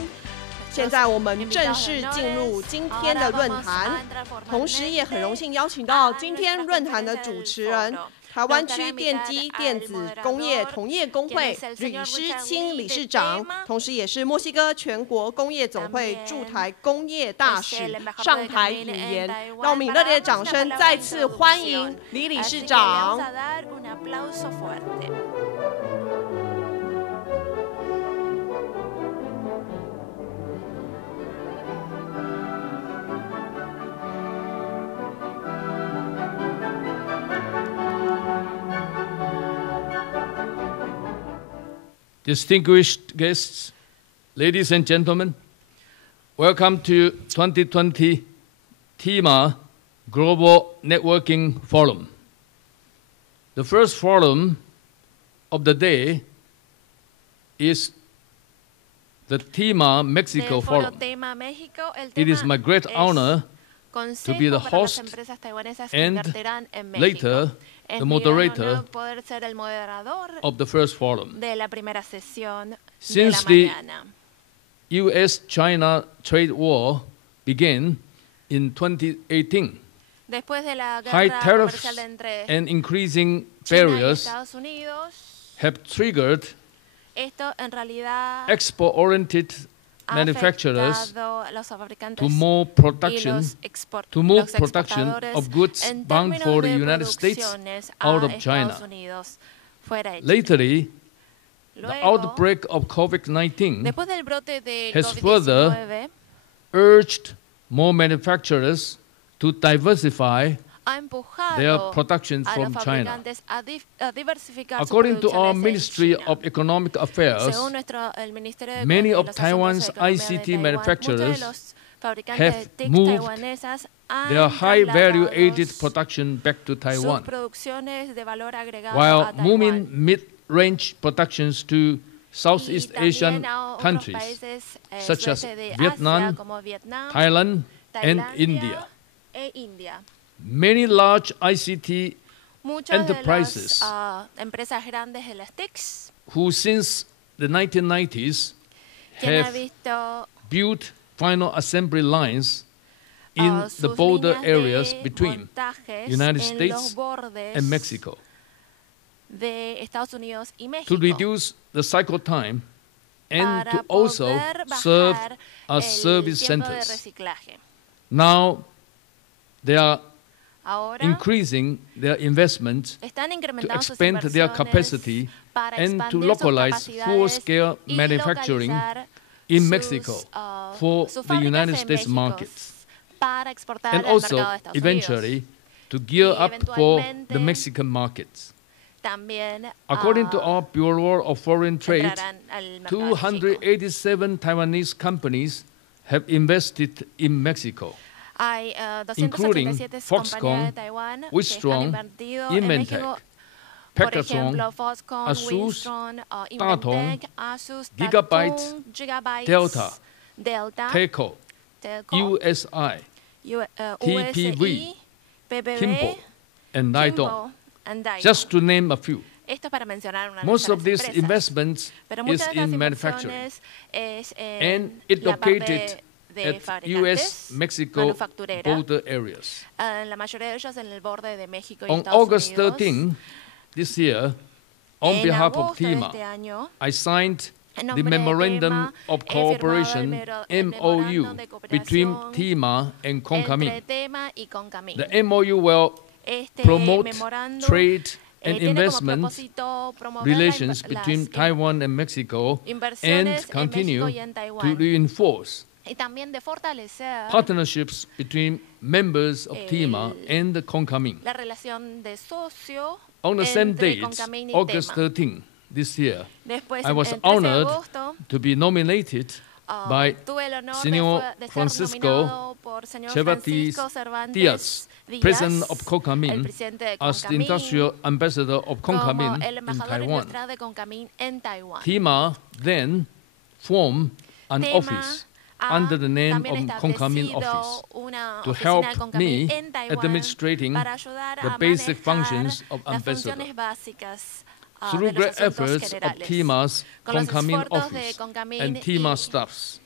现在我们正式进入今天的论坛，同时也很荣幸邀请到今天论坛的主持人，台湾区电机电子工业同业工会吕诗清理事长，同时也是墨西哥全国工业总会驻台工业大使上台引言。让我们以热烈的掌声再次欢迎李理事长。Distinguished guests, ladies and gentlemen, welcome to 2020 TIMA Global Networking Forum. The first forum of the day is the TIMA Mexico Forum. It is my great honor to be the host and later the moderator of the first forum. Since the U.S.-China trade war began in 2018, high tariffs and increasing barriers have triggered export-oriented manufacturers to move production of goods bound for the United States out of China. Lately, the outbreak of COVID-19 has further urged more manufacturers to diversify their production from China. According to our Ministry of Economic Affairs, many of Taiwan's ICT manufacturers have moved their high value-added production back to Taiwan, while moving mid-range productions to Southeast Asian countries such as Vietnam, Thailand, and India. Many large ICT enterprises who since the 1990s have built final assembly lines in the border areas between United States and Mexico to reduce the cycle time and to also serve as service centers. Now they are increasing their investment to expand their capacity and to localize full-scale manufacturing in Mexico for the United States markets, and also eventually to gear up for the Mexican markets. According to our Bureau of Foreign Trade, 287 Taiwanese companies have invested in Mexico, including Foxconn, Wistron, Inventec, Pegatron, Asus, Daton, Gigabyte, Delta, Teco, USI, TPV, Kimpo, and Nidon, just to name a few. Most of these investments is in manufacturing, and it located at U.S.-Mexico border areas. On August 13 this year, on behalf of TIMA, I signed the Memorandum of Cooperation, MOU, between TIMA and CONCAMIN. The MOU will promote trade and investment relations between Taiwan and Mexico and continue to reinforce partnerships between members of TIMA and the CONCAMIN. On the same date, August 13 this year, I was honored to be nominated by Senor Francisco Cervantes-Diaz, President of CONCAMIN, as the Industrial Ambassador of CONCAMIN in Taiwan. TIMA then formed an office under the name of CONCAMIN Office to help me administrating the basic functions of ambassador. Through great efforts of TIMA's CONCAMIN Office and TIMA staffs,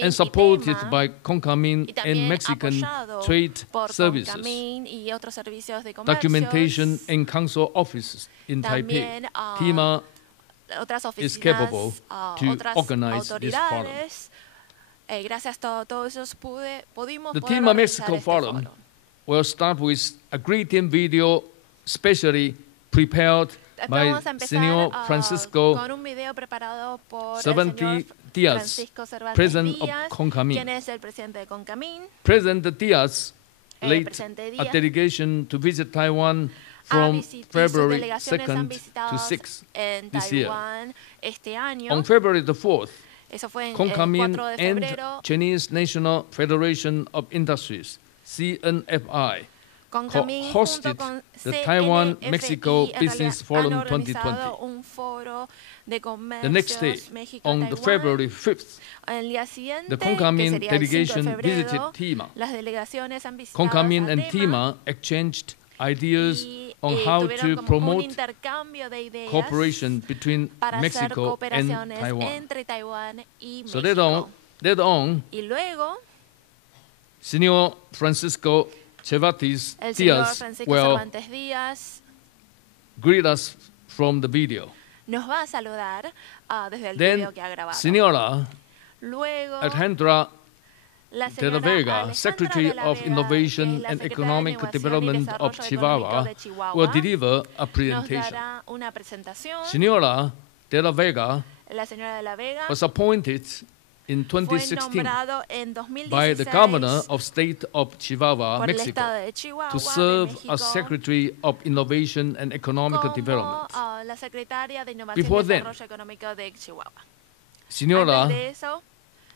and supported by CONCAMIN and Mexican trade services, documentation and council offices in Taipei, TIMA is capable to organize this forum. The TIMA Mexico Forum will start with a greeting video specially prepared by Senor Francisco Cervantes-Diaz, President of CONCAMIN. President Diaz led a delegation to visit Taiwan from February 2nd to 6th this year. On February the 4th, CONCAMIN and Chinese National Federation of Industries, CNFI, hosted the Taiwan-Mexico Business Forum 2020. The next day, on the February 5th, the CONCAMIN delegation visited TIMA. CONCAMIN and TIMA exchanged ideas on how to promote cooperation between Mexico and Taiwan. So later on, Senor Francisco Cervantes-Diaz will greet us from the video. Then, Senora Alejandra de la Vega, Secretary of Innovation and Economic Development of Chihuahua, will deliver a presentation. Senora de la Vega was appointed in 2016 by the Governor of State of Chihuahua, Mexico, to serve as Secretary of Innovation and Economic Development. Before then, Senora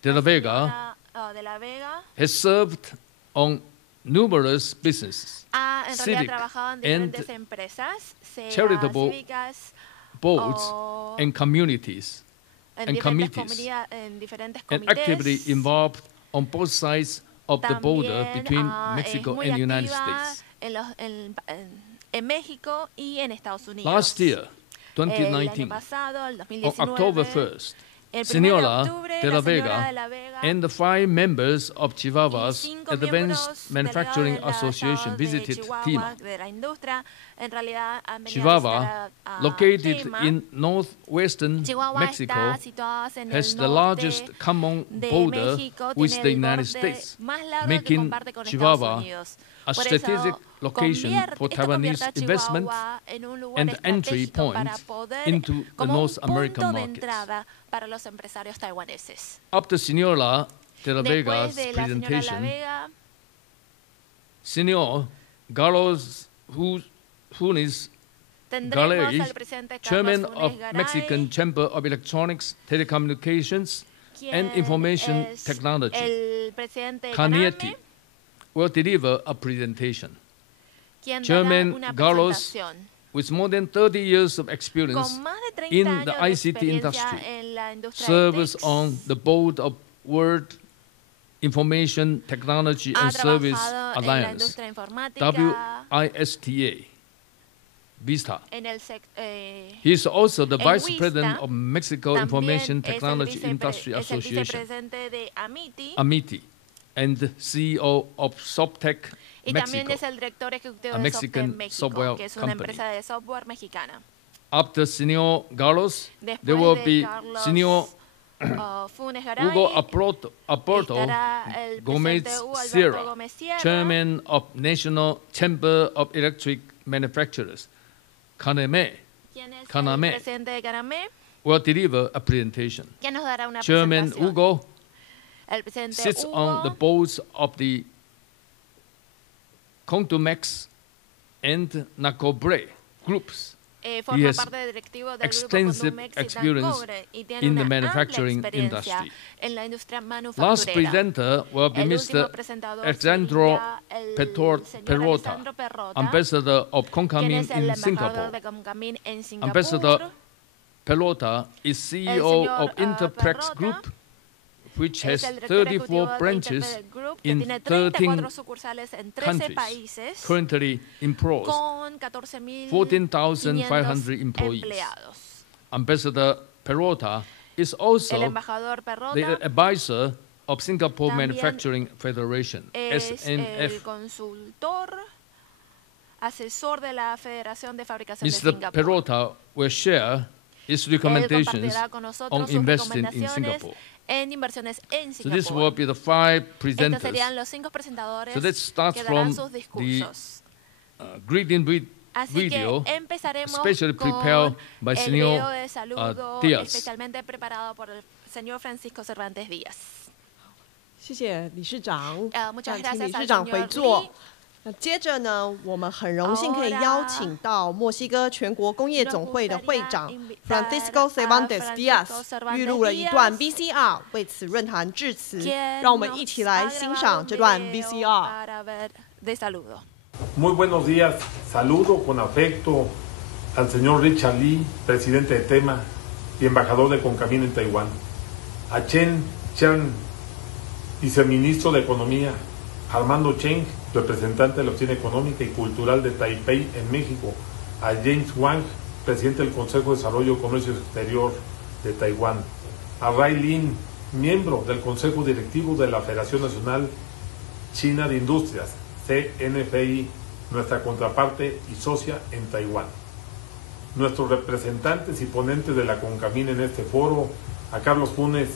de la Vega has served on numerous businesses, civic and charitable boards and communities and committees, and actively involved on both sides of the border between Mexico and the United States. Last year, 2019, on October 1st, Senora de la Vega and the 5 members of Chihuahua's Advanced Manufacturing Association visited TIMA. Chihuahua, located in northwestern Mexico, has the largest common border with the United States, making Chihuahua a strategic location for Taiwanese investment and entry point into the North American markets. After Senora de la Vega's presentation, Senor Carlos Funes Garay, Chairman of Mexican Chamber of Electronics, Telecommunications, and Information Technology, Cañete, will deliver a presentation. Chairman Carlos with more than 30 years of experience in the ICT industry, serves on the board of World Information Technology and Service Alliance, WISTA. He is also the Vice President of Mexico Information Technology Industry Association, AMITI, and CEO of Softec Mexico, a Mexican software company. After Senor Garros, there will be Senor Hugo Aporto Gomez Sierra, Chairman of National Chamber of Electric Manufacturers, Kaname, will deliver a presentation. Chairman Hugo sits on the boards of the Contumex and Nacobre groups. He has extensive experience in the manufacturing industry. Last presenter will be Mr. Alexandro Perrota, Ambassador of Concamin in Singapore. Ambassador Perrota is CEO of Interprex Group, which has 34 branches in 13 countries, currently employs 14,500 employees. Ambassador Perrota is also the advisor of Singapore Manufacturing Federation, SMF. Mr. Perrota will share his recommendations on investing in Singapore. So this will be the 5 presenters. So let's start from the greeting video, especially prepared by Senor Diaz. 谢谢理事长，请理事长回座。那接着呢，我们很荣幸可以邀请到墨西哥全国工业总会的会长 Francisco Cervantes Diaz 预录了一段 VCR， 为此论坛致辞。让我们一起来欣赏这段 VCR。Muy buenos días, saludo con afecto al señor Richard Lee, presidente de TEMA y embajador de Concamín en Taiwán, a Chen Chen, viceministro de Economía, Armando Cheng, representante de la Oficina Económica y Cultural de Taipei en México, a James Wang, presidente del Consejo de Desarrollo y Comercio Exterior de Taiwán, a Rai Lin, miembro del Consejo Directivo de la Federación Nacional China de Industrias, CNFI, nuestra contraparte y socia en Taiwán. Nuestros representantes y ponentes de la Concamín en este foro, a Carlos Funes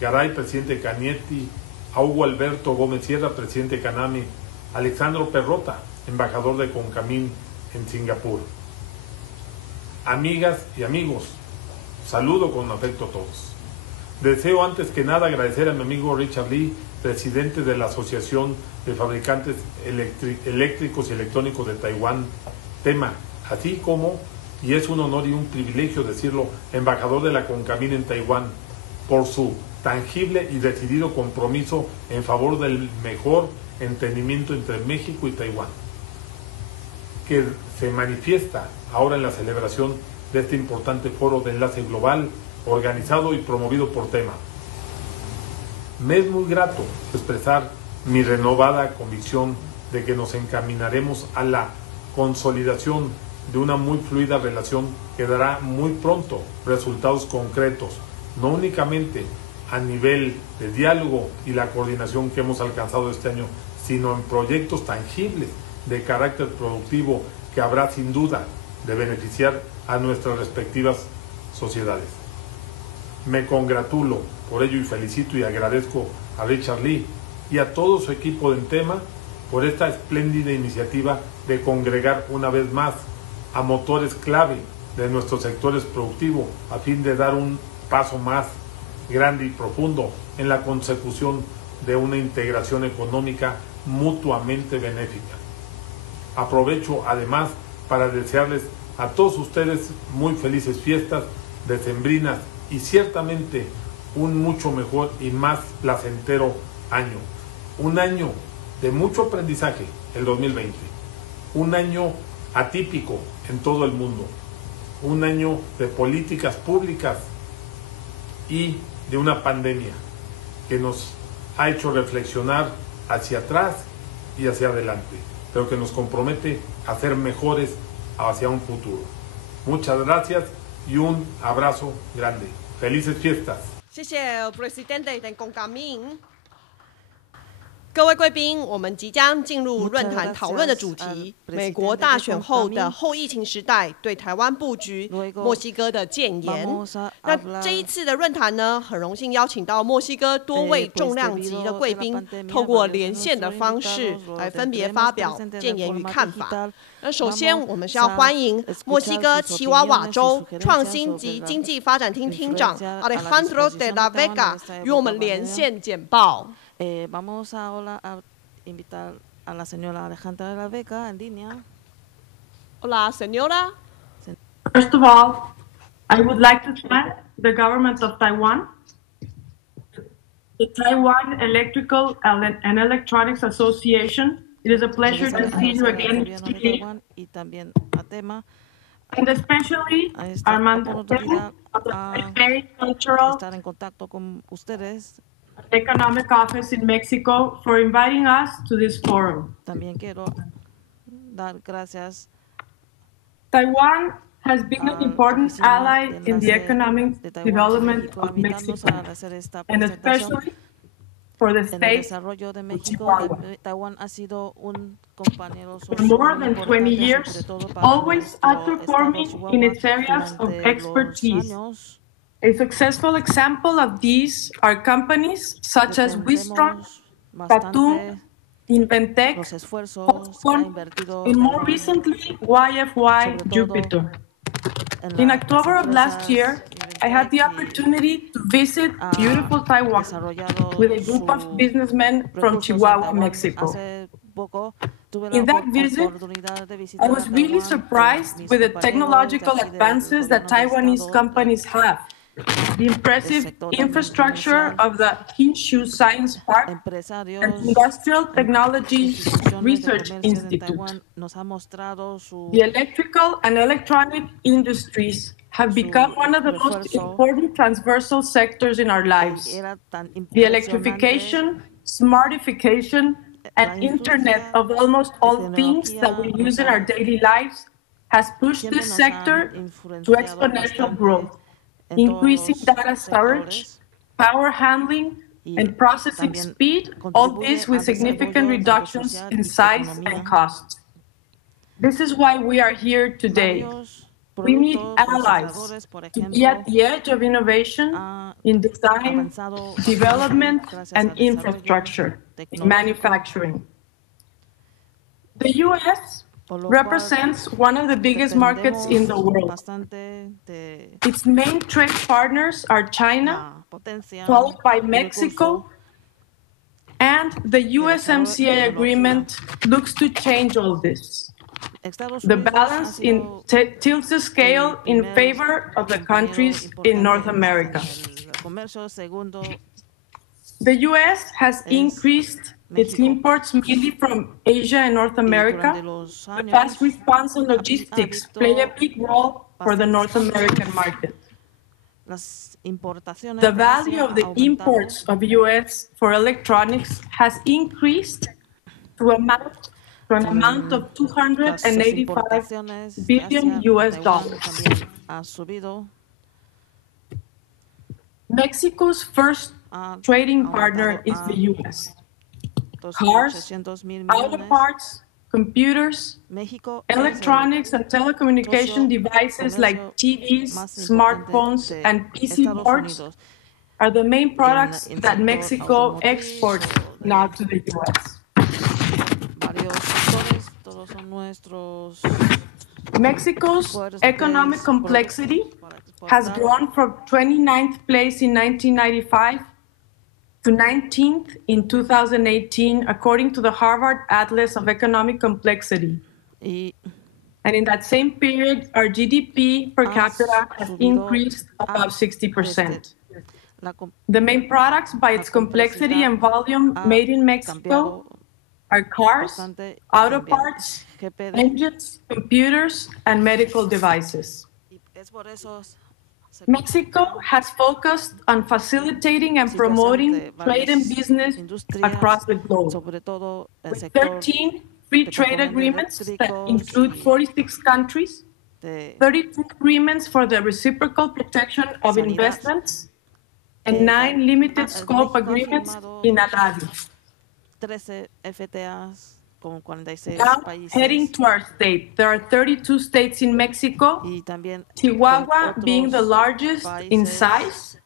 Garay, presidente Canietti, a Hugo Alberto Gómez Sierra, presidente Caname, Alexandro Perrota, embajador de Concamín en Singapur. Amigas y amigos, saludo con afecto a todos. Deseo antes que nada agradecer a mi amigo Richard Lee, presidente de la Asociación de Fabricantes Eléctricos y Electrónicos de Taiwán, TEMA, así como, y es un honor y un privilegio decirlo, embajador de la Concamín en Taiwán, por su tangible y decidido compromiso en favor del mejor entendimiento entre México y Taiwán, que se manifiesta ahora en la celebración de este importante foro de enlace global organizado y promovido por TEMA. Me es muy grato expresar mi renovada convicción de que nos encaminaremos a la consolidación de una muy fluida relación que dará muy pronto resultados concretos, no únicamente a nivel de diálogo y la coordinación que hemos alcanzado este año, sino en proyectos tangibles de carácter productivo que habrá sin duda de beneficiar a nuestras respectivas sociedades. Me congratulo por ello y felicito y agradezco a Richard Lee y a todo su equipo de TEMA por esta espléndida iniciativa de congregar una vez más a motores clave de nuestros sectores productivos a fin de dar un paso más grande y profundo en la consecución de una integración económica mutuamente benéfica. Aprovecho además para desearles a todos ustedes muy felices fiestas decembrinas y ciertamente un mucho mejor y más placentero año. Un año de mucho aprendizaje, el 2020. Un año atípico en todo el mundo, un año de políticas públicas y de una pandemia que nos ha hecho reflexionar hacia atrás y hacia adelante, pero que nos compromete a ser mejores hacia un futuro. Muchas gracias y un abrazo grande. Felices fiestas. 谢谢 Presidente 的公感明。各位贵宾，我们即将进入论坛讨论的主题：美国大选后的后疫情时代对台湾布局，墨西哥的建言。那这一次的论坛呢，很荣幸邀请到墨西哥多位重量级的贵宾，透过连线的方式来分别发表建言与看法。那首先，我们是要欢迎墨西哥奇瓦瓦州创新及经济发展厅厅长 Alejandro de la Vega 与我们连线简报。Vamos ahora a invitar a la señora Alejandra de la Vega en línea. Hola, señora. First of all, I would like to thank the government of Taiwan, the Taiwan Electrical and Electronics Association. It is a pleasure to see you again today. And especially Armando of the Cultural Economic Office in Mexico for inviting us to this forum. También quiero dar gracias. Taiwan has been an important ally in the economic development of Mexico, and especially for the state of Chihuahua. For more than 20 years, always outperforming in its areas of expertise. A successful example of these are companies such as Wistron, Tatum, Inventec, Foxconn, and more recently, YFY Jupiter. In October of last year, I had the opportunity to visit beautiful Taiwan with a group of businessmen from Chihuahua, Mexico. In that visit, I was really surprised with the technological advances that Taiwanese companies have. The impressive infrastructure of the Hinshu Science Park and Industrial Technology Research Institute. The electrical and electronic industries have become one of the most important transversal sectors in our lives. The electrification, smartification, and internet of almost all things that we use in our daily lives has pushed this sector to exponential growth, increasing data storage, power handling, and processing speed, all this with significant reductions in size and cost. This is why we are here today. We need allies to be at the edge of innovation in design, development, and infrastructure in manufacturing. The U.S. represents one of the biggest markets in the world. Its main trade partners are China, followed by Mexico, and the USMCA agreement looks to change all this. The balance tilts the scale in favor of the countries in North America. The U.S. has increased its imports mainly from Asia and North America. The fast response and logistics play a big role for the North American market. The value of the imports of U.S. for electronics has increased to an amount of $285 billion US. Mexico's first trading partner is the U.S. Cars, auto parts, computers, electronics and telecommunication devices like TVs, smartphones, and PC boards are the main products that Mexico exports now to the U.S. Mexico's economic complexity has grown from 29th place in 1995 to 19th in 2018, according to the Harvard Atlas of Economic Complexity. And in that same period, our GDP per capita has increased above 60%. The main products by its complexity and volume made in Mexico are cars, auto parts, engines, computers, and medical devices. Mexico has focused on facilitating and promoting trade and business across the globe, with 13 free trade agreements that include 46 countries, 32 agreements for the reciprocal protection of investments, and 9 limited scope agreements in Aladdin. Now, heading to our state, there are 32 states in Mexico, Chihuahua being the largest in size,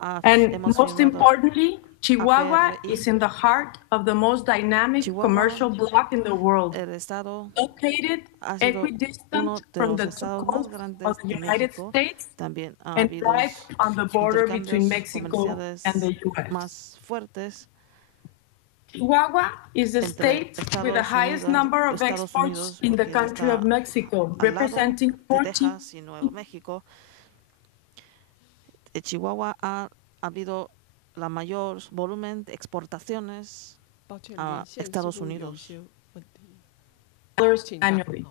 and most importantly, Chihuahua is in the heart of the most dynamic commercial bloc in the world, located equidistant from the two coasts of the United States and right on the border between Mexico and the U.S. Chihuahua is the state with the highest number of exports in the country of Mexico, representing 14. Chihuahua ha habido la mayor volumen de exportaciones a Estados Unidos. Annually.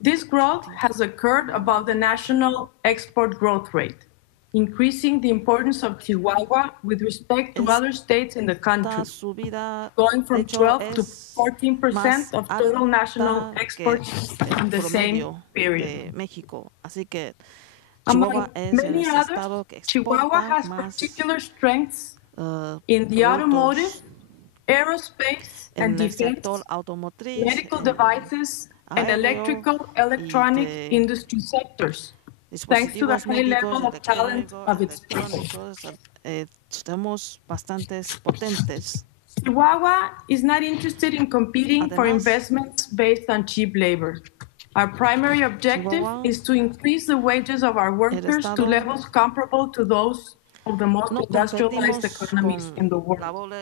This growth has occurred above the national export growth rate, increasing the importance of Chihuahua with respect to other states in the country, going from 12 to 14% of total national exports in the same period. Among many others, Chihuahua has particular strengths in the automotive, aerospace and defense, medical devices, and electronic industry sectors, thanks to the high level of talent of its people. Chihuahua is not interested in competing for investments based on cheap labor. Our primary objective is to increase the wages of our workers to levels comparable to those of the most industrialized economies in the world.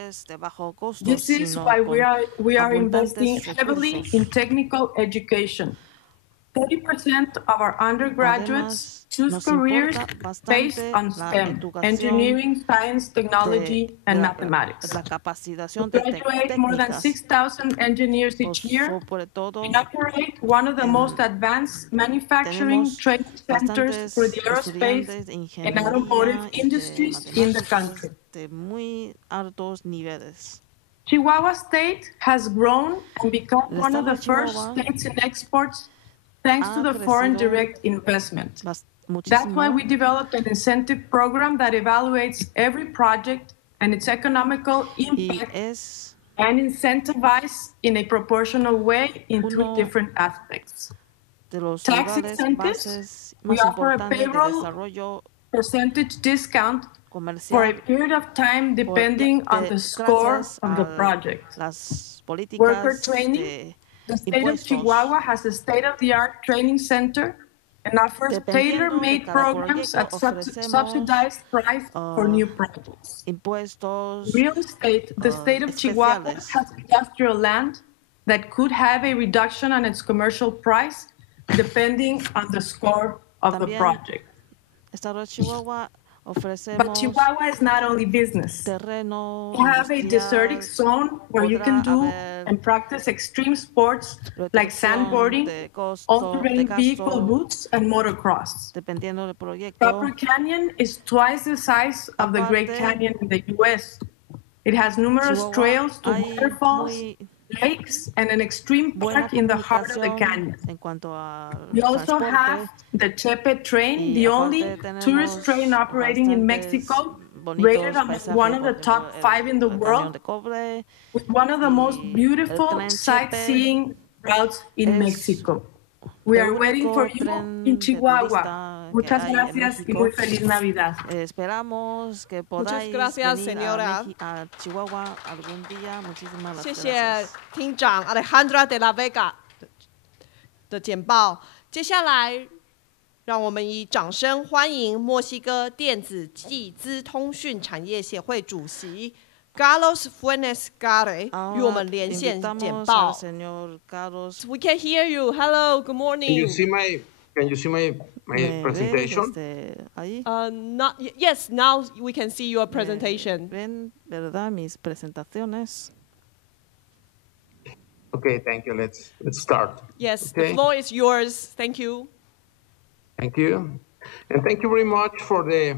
This is why we are investing heavily in technical education. 30% of our undergraduates choose careers based on STEM, engineering, science, technology, and mathematics. We graduate more than 6,000 engineers each year and operate one of the most advanced manufacturing training centers for the aerospace and automotive industries in the country. Chihuahua State has grown and become one of the first states in exports thanks to the foreign direct investment. That's why we developed an incentive program that evaluates every project and its economical impact and incentivizes in a proportional way in 3 different aspects. Tax incentives, we offer a payroll percentage discount for a period of time depending on the score of the project. Worker training, the state of Chihuahua has a state-of-the-art training center and offers tailor-made programs at subsidized price for new projects. Real estate, the state of Chihuahua has industrial land that could have a reduction on its commercial price depending on the score of the project. But Chihuahua is not only business. We have a desertic zone where you can do and practice extreme sports like sandboarding, all-terrain vehicle routes, and motocross. Copper Canyon is twice the size of the Great Canyon in the U.S. It has numerous trails to waterfalls, lakes, and an extreme park in the heart of the canyon. We also have the Chepe train, the only tourist train operating in Mexico, rated as one of the top 5 in the world, with one of the most beautiful sightseeing routes in Mexico. We are waiting for you in Chihuahua. Muchas gracias y muy feliz Navidad. Muchas gracias, señora. 谢谢厅长 Alejandra de la Vega 的简报。接下来，让我们以掌声欢迎墨西哥电子技资通讯产业协会主席 Carlos Funes Gare 与我们连线简报。We can hear you. Hello. Good morning. Can you see my presentation? Yes. Now we can see your presentation. ¿Ven, verdad, mis presentaciones? Okay, thank you. Let's start. Yes, okay. The floor is yours. Thank you. Thank you. And thank you very much for the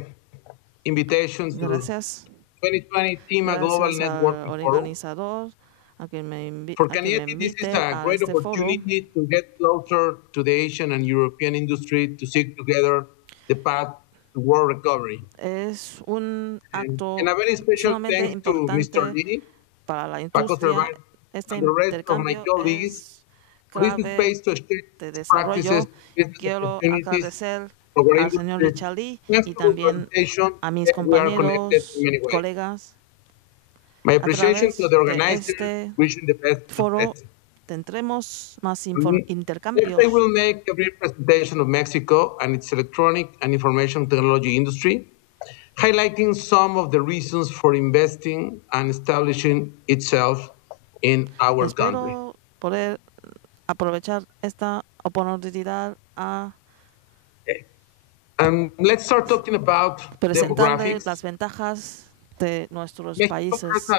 invitation to 2020 TIMA Global Networking Forum. For Cañete, this is a great opportunity to get closer to the Asian and European industry to seek together the path to world recovery. Es un acto and a very special thanks to Mr. Lee, para la Paco industria. Cervantes, Este and the rest of my intercambio colleagues es for this clave space to exchange de practices, desarrollo. business Quiero opportunities, agradecer for our al señor industry, Richard Lee and y for también conversation a mis that we are connected compañeros, in many ways. colegas. My A appreciation través to the de organizers, este wishing the best foro success. tendremos más Next, intercambios. I will make a brief presentation of Mexico and its electronic and information technology industry, highlighting some of the reasons for investing and establishing itself in our country. Espero poder aprovechar esta oportunidad a Let's start talking about presentarle demographics. las ventajas de nuestros Mexico países. has a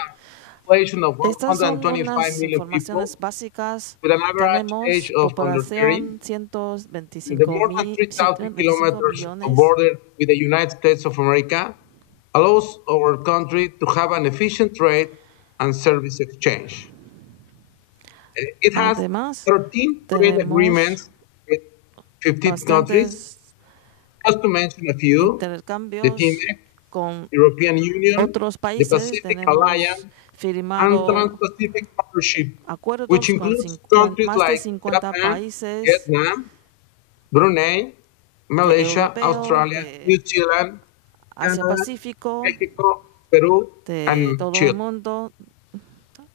population of Estas son 125 unas million people informaciones básicas. with an average Tenemos age of under 30. población The more than 3,000 kilometers of millones. border with the United States of America allows our country to have an efficient trade and service exchange. It has Además, 13 trade agreements with 15 countries. Just to mention a few, the TIMEC, con European Union, otros the países. Pacific Tenemos Alliance, and firmado Trans-Pacific Partnership, acuerdos which con includes countries más de like 50 Japan, países Vietnam, Brunei, Malaysia, europeo, Australia, New Zealand, Asia Canada, Pacífico, Mexico, Peru, de and todo Chile. el mundo,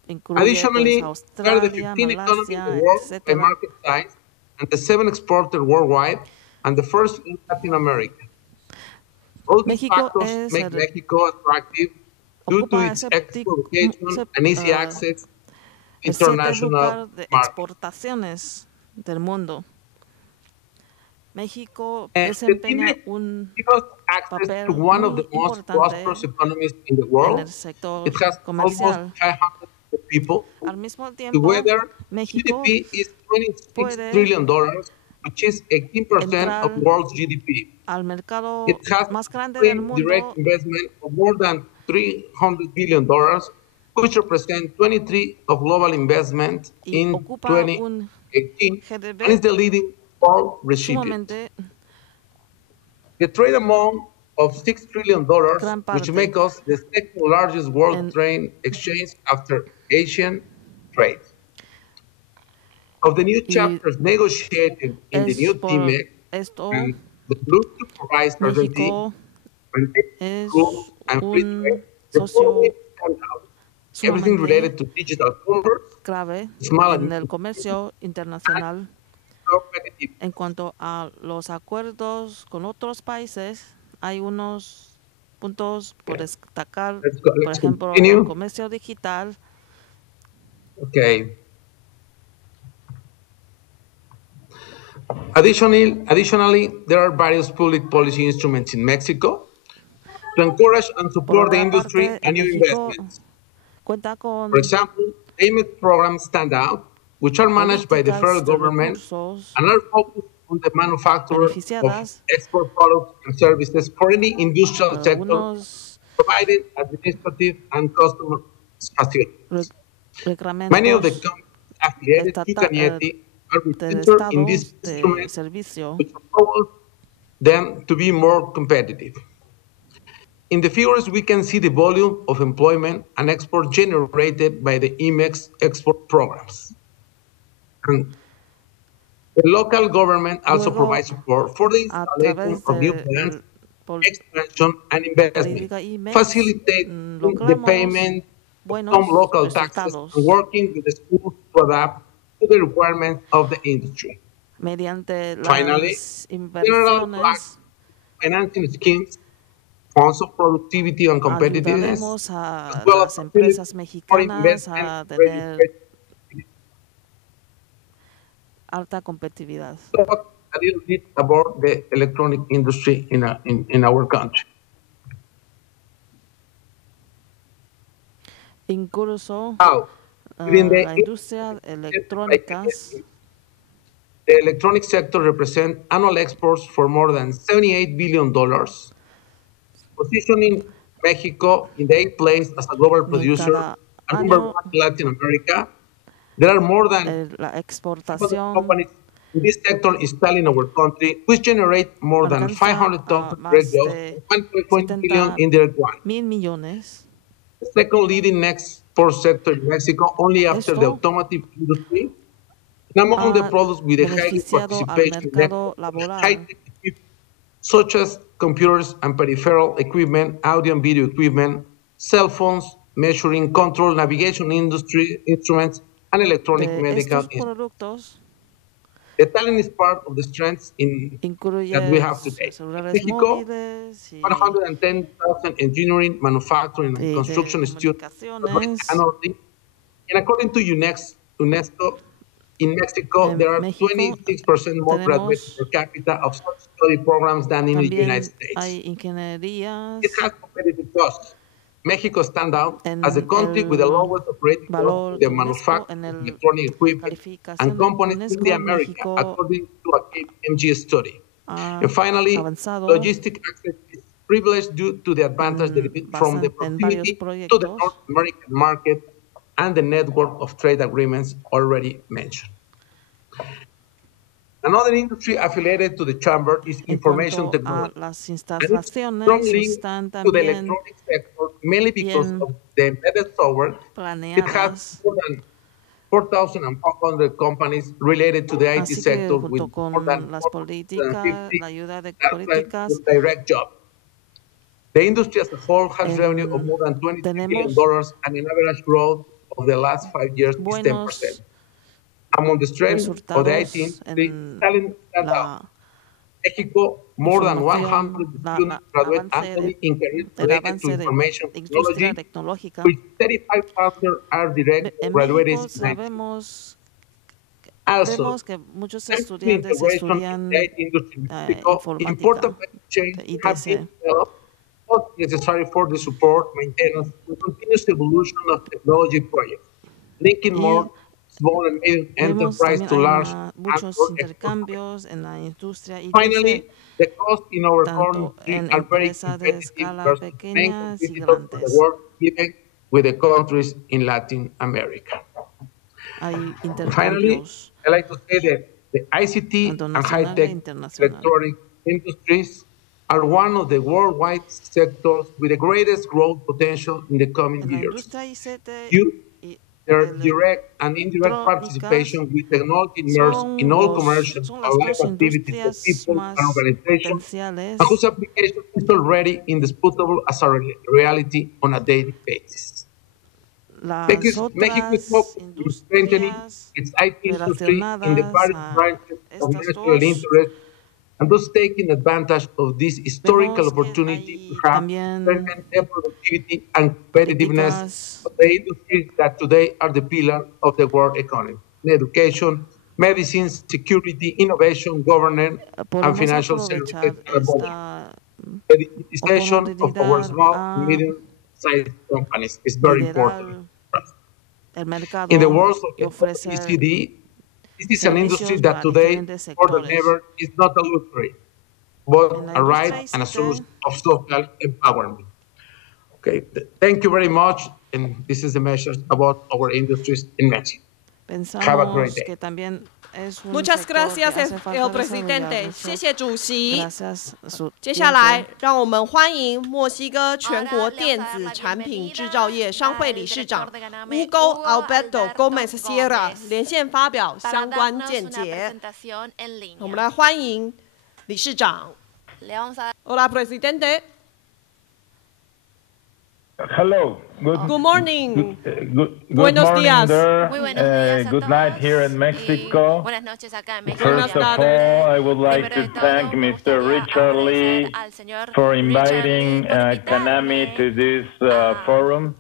incluye Additionally, pues, we are the Australia, 15th economy in Malasia, the world by etc. market size, and the 7th exporter worldwide, and the first in Latin America. All these México factors make Mexico attractive due to its export location and easy access to el 7º international lugar de markets. exportaciones del mundo. México And desempeña the un gives us access papel to one of muy the most importante prosperous economies in the en world. el sector It has almost comercial. 500 million people. Al mismo tiempo, Together, México GDP is $26 puede trillion, which is 18% of entrar world's GDP. al mercado It has más grande del mundo direct investment of more than $300 billion, which represent 23% of global investment y in ocupa un 2018, GDP and is the leading world recipient. sumamente The trade amount of $6 trillion, gran which parte make us the second largest world trade exchange after Asian trade. Of the new chapters negotiated in the new TIMEC, and the blue provides certainty, rules, and free trade, the following stand out. Everything related to digital commerce, clave small en and el comercio internacional. competitive. En cuanto a los acuerdos con otros países, hay unos puntos por destacar, por ejemplo, el comercio digital. Okay. Additionally, there are various public policy instruments in Mexico to encourage and support the industry and new investments. Cuenta con For example, payment programs stand out, which are managed by the federal government and are focused on the manufacture of export products and services for any industrial sector, providing administrative and customer facilities. Many of the companies affiliated to Cañete are registered in this instrument, which allows them to be more competitive. In the figures, we can see the volume of employment and export generated by the IMEX export programs. And the local government also provides support for the installation of new plants, expansion, and investment, facilitating the payment of some local taxes and working with the schools to adapt to the requirements of the industry. Finally, general financing schemes, funds of productivity and competitiveness, as well as empresas mexicanas a tener alta competitividad. Talk a little bit about the electronic industry in our country. Incluso la industria electrónica. The electronic sector represents annual exports for more than $78 billion, positioning Mexico in the 8th place as a global producer and number 1 in Latin America. There are more than la exportación companies in this sector installed in our country, which generate more than 500,000 direct jobs and 1.1 billion indirect ones. $1,000,000,000. The second leading export sector in Mexico, only after the automotive industry. And among the products with the highest participation in high-tech equipment, such as computers and peripheral equipment, audio and video equipment, cell phones, measuring, control, navigation industry instruments, and electronic medical instruments. The talent is part of the strengths that we have today. In Mexico, 110,000 engineering, manufacturing, and construction students annually. And according to UNESCO, in Mexico, there are 26% more graduates per capita of such study programs than in the United States. It has competitive costs. Mexico stands out as a country with the lowest operating cost in the manufacture of electronic equipment and components in the America, according to a KPMG study. And finally, logistic access is privileged due to the advantage derived from the proximity to the North American market and the network of trade agreements already mentioned. Another industry affiliated to the chamber is information technology. And it's strongly to the electronic sector, mainly because of the embedded software. It has more than 4,500 companies related to the IT sector with more than 450 direct jobs. The industry as a whole has revenue of more than $23 billion and an average growth of the last 5 years is 10%. Among the strengths of the IT industry, talent stands out. Mexico, more than 100 students graduate annually in careers related to information technology, which 35,000 are direct graduated in IT. Also, thanks to the integration in the IT industry in Mexico, important change have been developed, not necessary for the support, maintenance, and continuous evolution of technology projects, linking more small and medium enterprise to large Finally, the costs in our country are very competitive versus main competitors of the world, even with the countries in Latin America. Finally, I'd like to say that the ICT and high-tech electronic industries are one of the worldwide sectors with the greatest growth potential in the coming years. Their direct and indirect participation with technology immersed in all commercial and life activities of people and organizations, and whose application is already indisputable as a reality on a daily basis. Mexico is focused on strengthening its IT industry in the various branches of national interest, and thus taking advantage of this historical opportunity to have strengthened the productivity and competitiveness of the industries that today are the pillar of the world economy: education, medicine, security, innovation, governance, and financial services, and above all, the digitization of our small and medium-sized companies is very important. In the words of the OECD, this is an industry that today, more than ever, is not a luxury, but a right and a source of social empowerment. Okay, thank you very much, and this is the message about our industries in Mexico. Have a great day. Muchas gracias, el presidente. 谢谢主席。接下来，让我们欢迎墨西哥全国电子产品制造业商会理事长Hugo Alberto Gómez Sierra 连线发表相关见解。我们来欢迎理事长。Hola, presidente. Hello. Good morning. Buenos morning días. There. Good night here in Mexico. First of all, I would like to thank Mr. Richard Lee for inviting Kanami to this forum,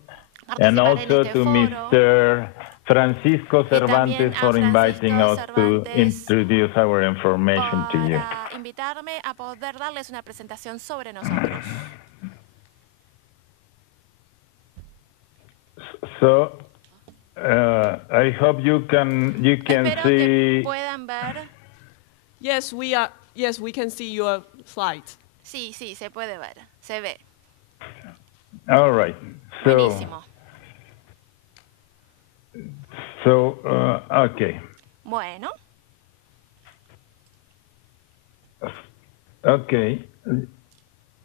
and also to Mr. Francisco Cervantes for inviting us to introduce our information to you. So, I hope you can see. Puedan ver. Yes, we can see your slide. Sí, se puede ver, se ve. All right. Buenísimo. Okay. Bueno. Okay.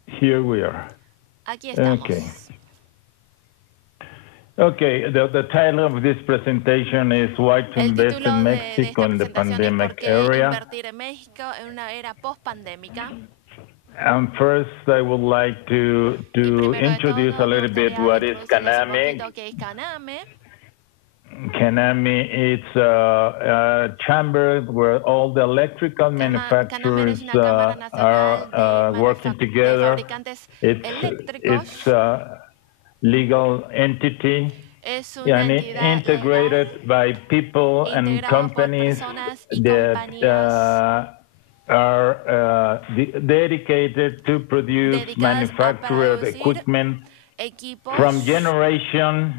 Here we are. Aquí estamos. Okay, the title of this presentation is Why to Invest in Mexico in the Pandemic Era. Invertir en México en una era post-pandémica. And first, I would like to introduce a little bit what is CANAME. CANAME is a chamber where all the electrical manufacturers are working together. It's a legal entity and integrated by people and companies that are dedicated to produce manufactured equipment from generation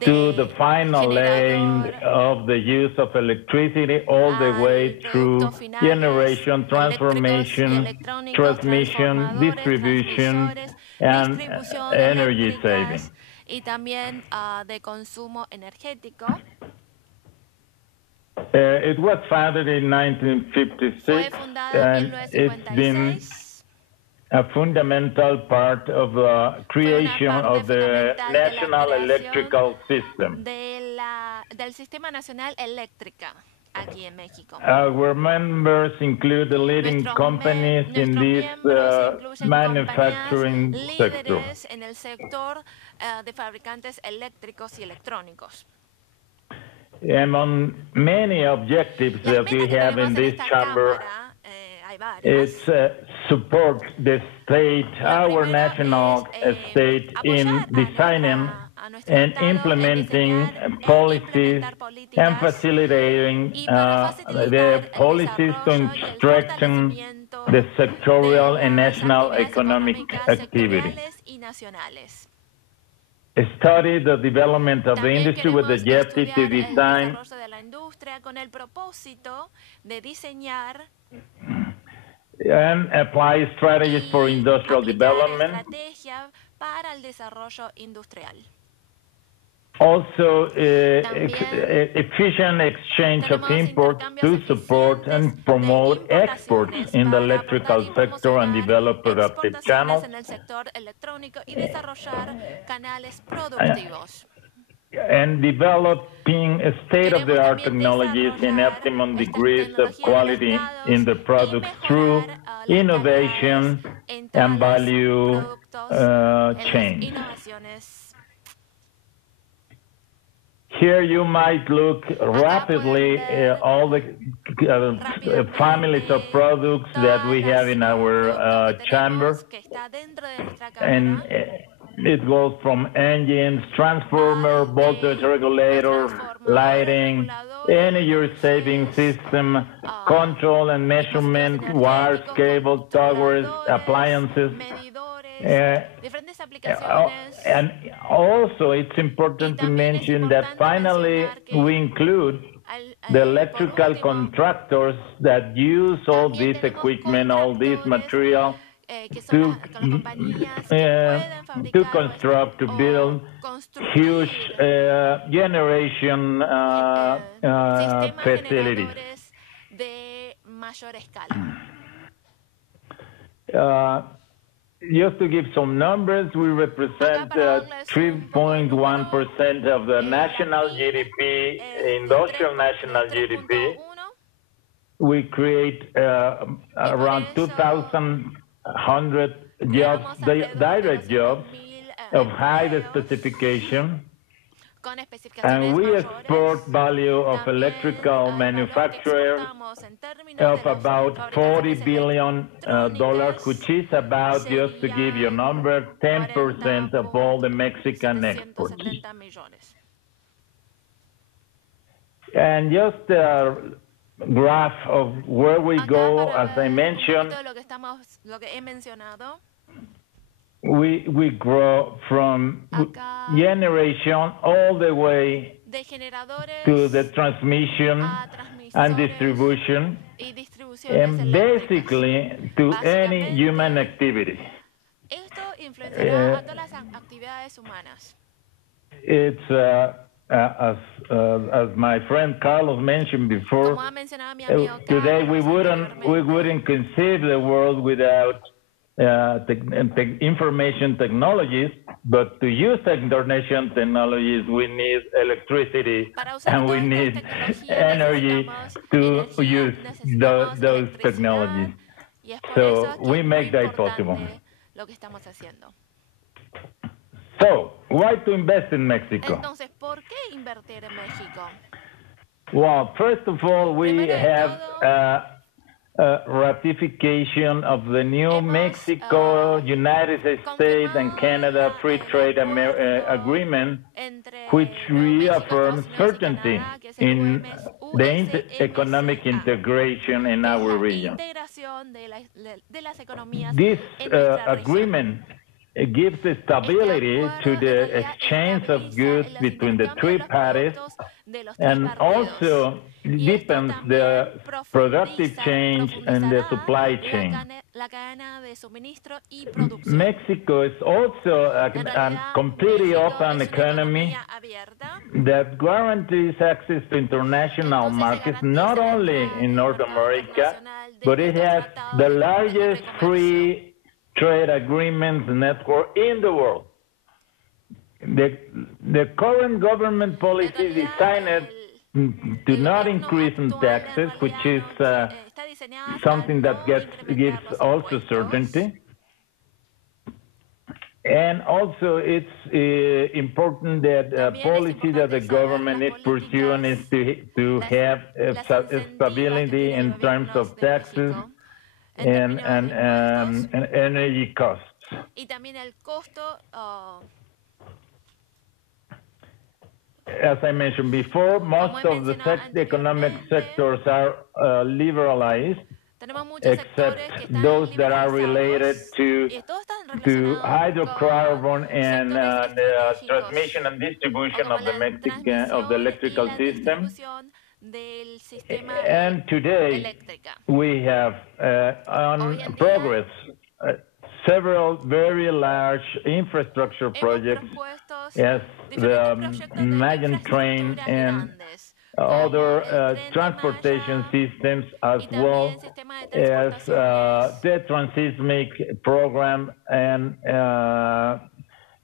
to the final lane of the use of electricity all the way through generation, transformation, transmission, distribution, and energy saving. Y también de consumo energético. It was founded in 1956, and it's been a fundamental part of the creation of the National Electrical System. Del Sistema Nacional Eléctrica aquí en México. Our members include the leading companies in this manufacturing sector. En el sector de fabricantes eléctricos y electrónicos. Among many objectives that we have in this chamber is support the state, our national state, in designing and implementing policies and facilitating the policies to strengthen the sectorial and national economic activity. Study the development of the industry with the objective to design and apply strategies for industrial development. Also, efficient exchange of imports to support and promote exports in the electrical sector and develop productive channels. And developing state-of-the-art technologies in optimum degrees of quality in the products through innovation and value chain. Here you might look rapidly at all the families of products that we have in our chamber. And it goes from engines, transformer, voltage regulator, lighting, energy saving system, control and measurement, wires, cables, towers, appliances. And also it's important to mention that finally we include the electrical contractors that use all this equipment, all this material to construct, to build huge generation facilities. Just to give some numbers, we represent 3.1% of the national GDP, industrial national GDP. We create around 2,100 jobs, direct jobs of high specification. And we export value of electrical manufacturers of about $40 billion, which is about, just to give you a number, 10% of all the Mexican exports. And just a graph of where we go, as I mentioned, we grow from generation all the way to the transmission and distribution, and basically to any human activity. It's as my friend Carlos mentioned before, today we wouldn't conceive the world without information technologies, but to use information technologies, we need electricity and we need energy to use those technologies. So we make that possible. So, why to invest in Mexico? Entonces, ¿por qué invertir en México? Well, first of all, we have ratification of the new Mexico, United States and Canada Free Trade Agreement, which reaffirms certainty in the economic integration in our region. This agreement gives stability to the exchange of goods between the three parties and also deepens the productive change and the supply chain. Mexico is also a completely open economy that guarantees access to international markets, not only in North America, but it has the largest free trade agreements network in the world. The current government policy designed to not increase in taxes, which is something that gives also certainty. And also it's important that policy that the government is pursuing is to have stability in terms of taxes and energy costs. Y también el costo. As I mentioned before, most of the economic sectors are liberalized, except those that are related to hydrocarbon and the transmission and distribution of the electrical system. And today we have on progress several very large infrastructure projects as the Mayan train and other transportation systems, as well as the Transseismic program and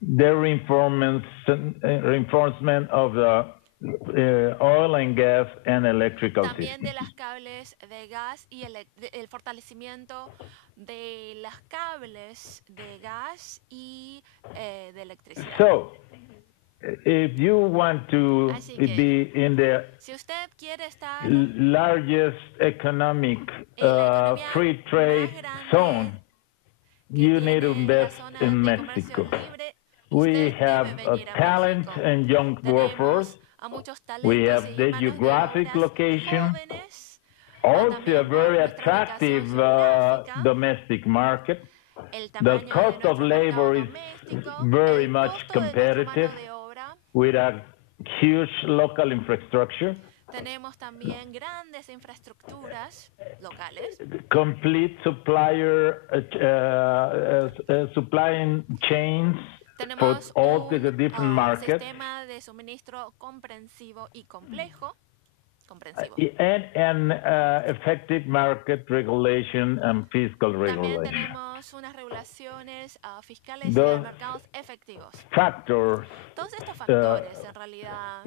the reinforcement of the oil and gas and electrical También de systems. las cables de gas y el fortalecimiento de las cables de gas y de electricidad. So, if you want to be in the largest economic free trade zone, you need to invest in Mexico. We have a talent and young workforce. We have the geographic location, also a very attractive domestic market. The cost of labor is very much competitive with a huge local infrastructure. Tenemos también grandes infraestructuras locales. Complete supplying chains for all the different markets. Sistema de suministro comprensivo y complejo. And effective market regulation and fiscal regulation. También tenemos unas regulaciones fiscales y de mercados efectivos. Factors, todos estos factores, en realidad,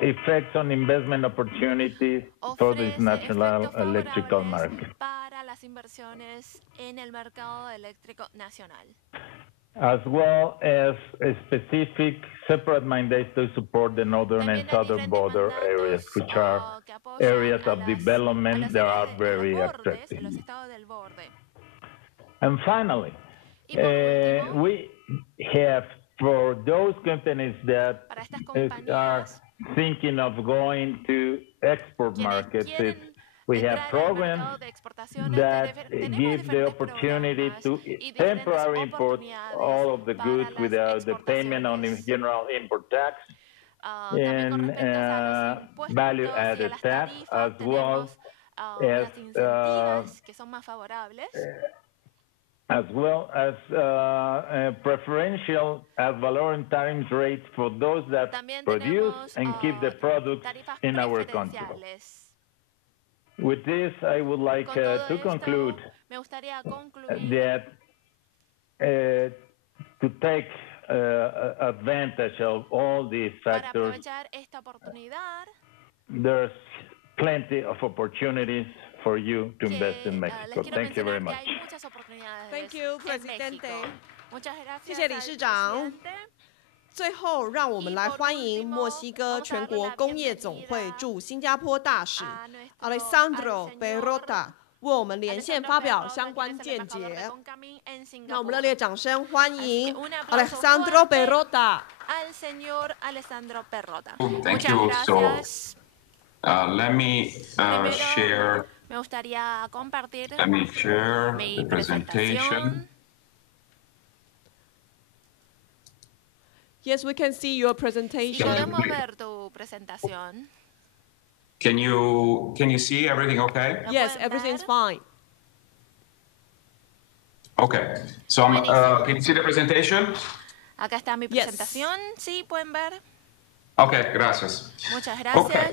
effects on investment opportunities for this national electrical market. Para las inversiones en el mercado eléctrico nacional. As well as a specific separate mandates to support the northern and southern border areas, which are areas of development that are very attractive. And finally, we have, for those companies that are thinking of going to export markets, we have programs that give the opportunity to temporarily import all of the goods without the payment on the general import tax. in value-added tax, as well as preferential ad valorem tariff rates for those that produce and keep the product in our country. With this, I would like to conclude that to take advantage of all these factors, there's plenty of opportunities for you to invest in Mexico. Thank you very much. Thank you, Presidente. 谢谢理事长。最后，让我们来欢迎墨西哥全国工业总会驻新加坡大使 Alessandro Perrota 为我们连线发表相关见解。让我们热烈掌声欢迎 Alessandro Perrota。Thank you. So, let me share the presentation. Yes, we can see your presentation. Can you see everything okay? Yes, everything's fine. Okay. So, can you see the presentation? Acá está mi presentación. Sí, pueden ver. Okay, gracias. Muchas gracias. Okay.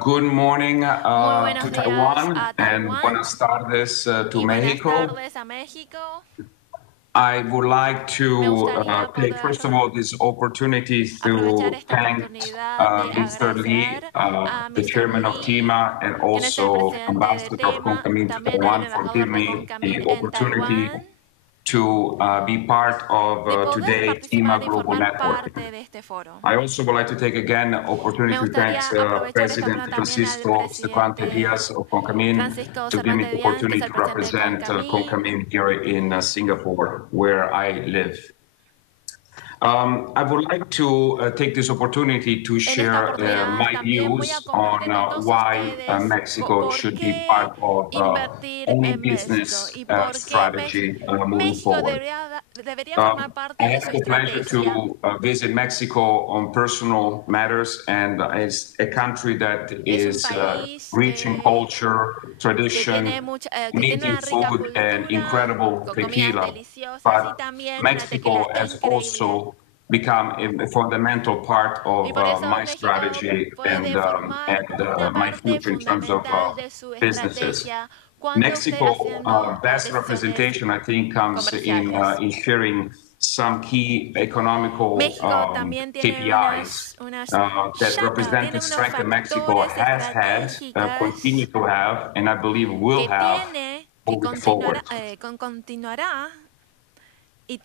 Good morning to Taiwan and buenas tardes to Mexico. I would like to take, first of all, this opportunity to thank Mr. Lee, the chairman of TIMA, and also Ambassador of Concamín to Taiwan for giving me the opportunity to be part of today's TIMA Global Network. I also would like to take again the opportunity to thank President Francisco Sequante Diaz of Concamín to give me the opportunity to represent Concamín here in Singapore, where I live. I would like to take this opportunity to share my views on why Mexico should be part of any business strategy moving forward. I have the pleasure to visit Mexico on personal matters, and it's a country that is rich in culture, tradition, amazing food, and incredible tequila. But Mexico has also become a fundamental part of my strategy and my future in terms of businesses. Mexico's best representation, I think, comes in sharing some key economical KPIs that represent the strength that Mexico has had, continue to have, and I believe will have moving forward.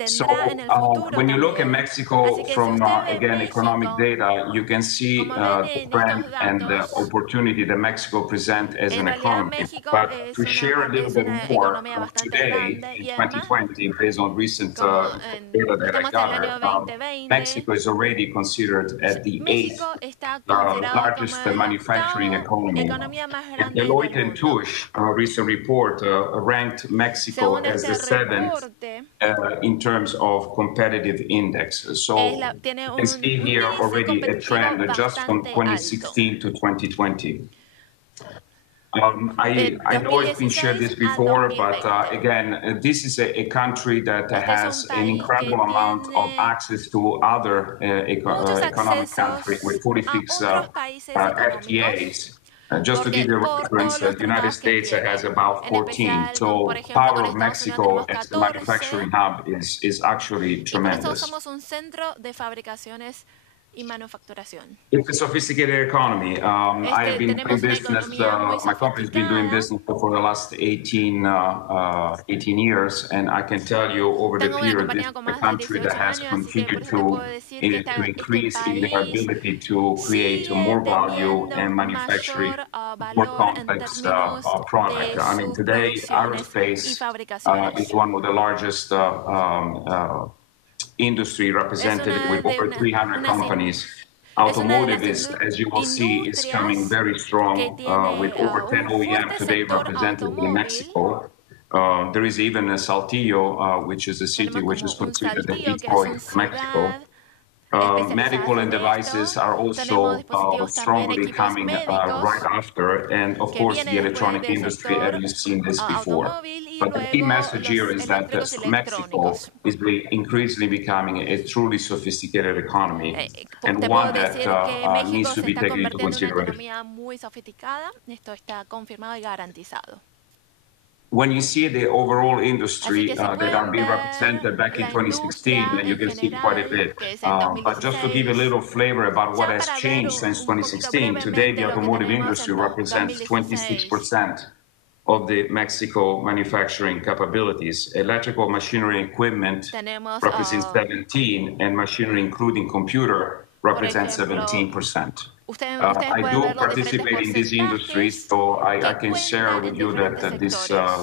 So when you look at Mexico from, again, economic data, you can see the trend and the opportunity that Mexico presents as an economy. But to share a little bit more, today, in 2020, based on recent data that I gathered, Mexico is already considered at the 8th largest manufacturing economy. And Deloitte & Touche, a recent report, ranked Mexico as the 7th in terms of competitive index. So you can see here already a trend just from 2016 to 2020. I know it's been shared this before, but again, this is a country that has an incredible amount of access to other economic countries with 46 FTAs. Just to give you a reference, the United States has about 14. So the power of Mexico as the manufacturing hub is actually tremendous. It's a sophisticated economy. I've been doing business, my company's been doing business for the last 18 years, and I can tell you over the period, this is a country that has continued to increase in their ability to create more value and manufacture more complex product. I mean, today, aerospace is one of the largest industry represented with over 300 companies. Automotive is, as you will see, is coming very strong with over 10 OEM today represented in Mexico. There is even a Saltillo, which is a city which is considered the Detroit of Mexico. Medical and devices are also strongly coming right after, and of course the electronic industry, as you've seen this before. But the key message here is that Mexico is increasingly becoming a truly sophisticated economy, and one that needs to be taken into consideration. When you see the overall industry that are being represented back in 2016, you can see quite a bit. But just to give you a little flavor about what has changed since 2016, today the automotive industry represents 26% of the Mexico manufacturing capabilities. Electrical machinery and equipment represents 17%, and machinery including computer represents 17%. I do participate in this industry, so I can share with you that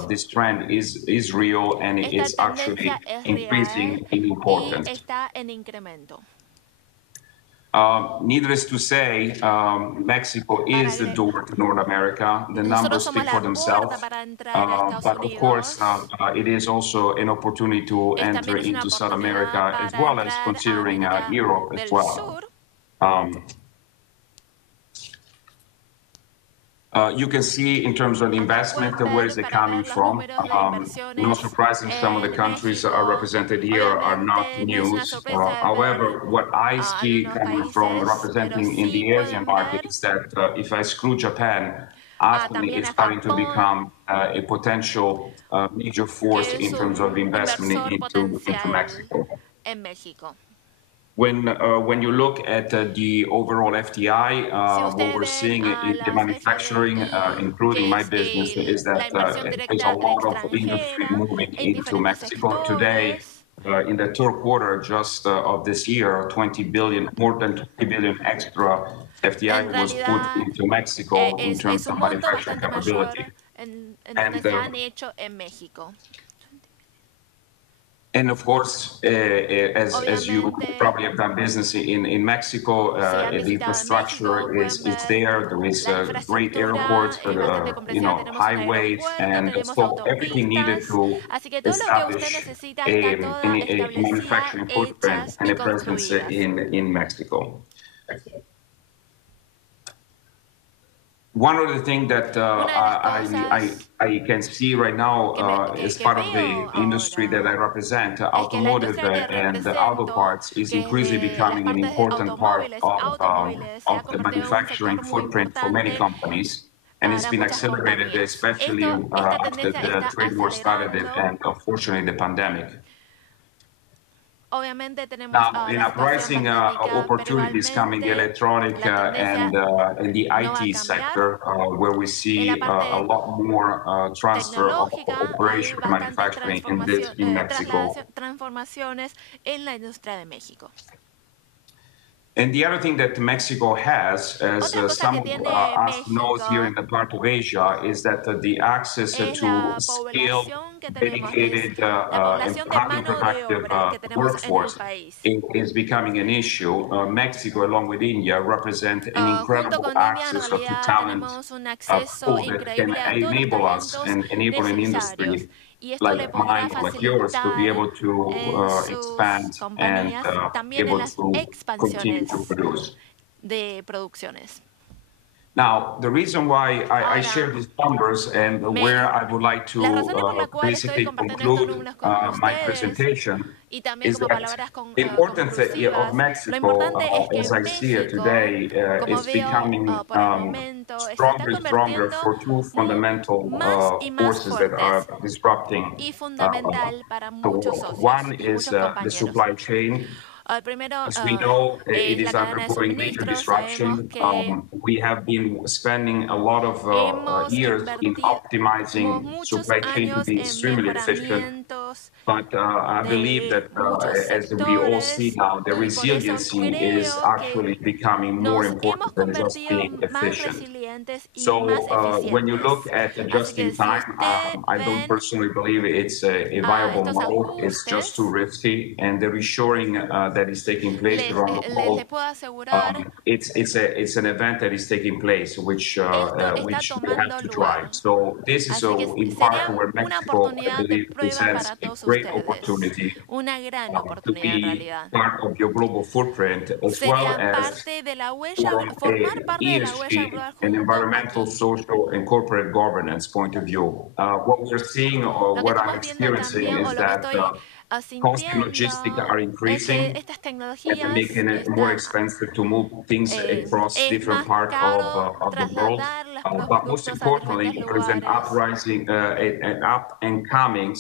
this trend is real and it's actually increasing in importance. Needless to say, Mexico is the door to North America. The numbers speak for themselves, but of course, it is also an opportunity to enter into South America as well as considering Europe as well. You can see in terms of investment, where is it coming from? No surprising, some of the countries are represented here are not news. However, what I see coming from representing in the Asian market is that if I exclude Japan, ASEAN is starting to become a potential major force in terms of investment into Mexico. When you look at the overall FDI, what we're seeing in the manufacturing, including my business, is that there's a lot of industry moving into Mexico. Today, in the third quarter just of this year, more than 20 billion extra FDI was put into Mexico in terms of manufacturing capability. And of course, as you probably have done business in Mexico, the infrastructure is there. There is great airports, highways, and so everything needed to establish a manufacturing footprint and a presence in Mexico. One of the things that I can see right now as part of the industry that I represent, automotive and the auto parts, is increasingly becoming an important part of the manufacturing footprint for many companies. And it's been accelerated, especially after the trade war started and unfortunately the pandemic. Now, in uprising opportunities coming the electronic and the IT sector, where we see a lot more transfer of operation and manufacturing in Mexico. And the other thing that Mexico has, as some of us knows here in the part of Asia, is that the access to skilled, dedicated, and highly productive workforce is becoming an issue. Mexico, along with India, represent an incredible access to talent that can enable us and enable an industry like mine, like yours, to be able to expand and able to continue to produce. Now, the reason why I share these numbers and where I would like to basically conclude my presentation is that the importance of Mexico, as I see it today, is becoming stronger and stronger for two fundamental forces that are disrupting the world. One is the supply chain. As we know, it is undergoing major disruption. We have been spending a lot of years in optimizing supply chain to be extremely efficient. But I believe that as we all see now, the resiliency is actually becoming more important than just being efficient. So when you look at just in time, I don't personally believe it's a viable model. It's just too risky. And the reshoring that is taking place around the world, it's an event that is taking place, which we have to drive. So this is in part where Mexico, I believe, presents a great great ustedes. opportunity Una gran to oportunidad en be realidad. part of your global footprint, as well Serían as parte de la huella, from formar a parte de la huella ESG global and junto environmental, aquí. social, and corporate governance point of view. What we're seeing or Lo que what I'm estamos viendo experiencing también, o is lo que that estoy cost and logistics sintiendo, are es que increasing, estas and tecnologías making it more están, expensive to move things across es different más parts caro of the world. trasladar los But most productos a importantly, diferentes there is an lugares. an up and coming,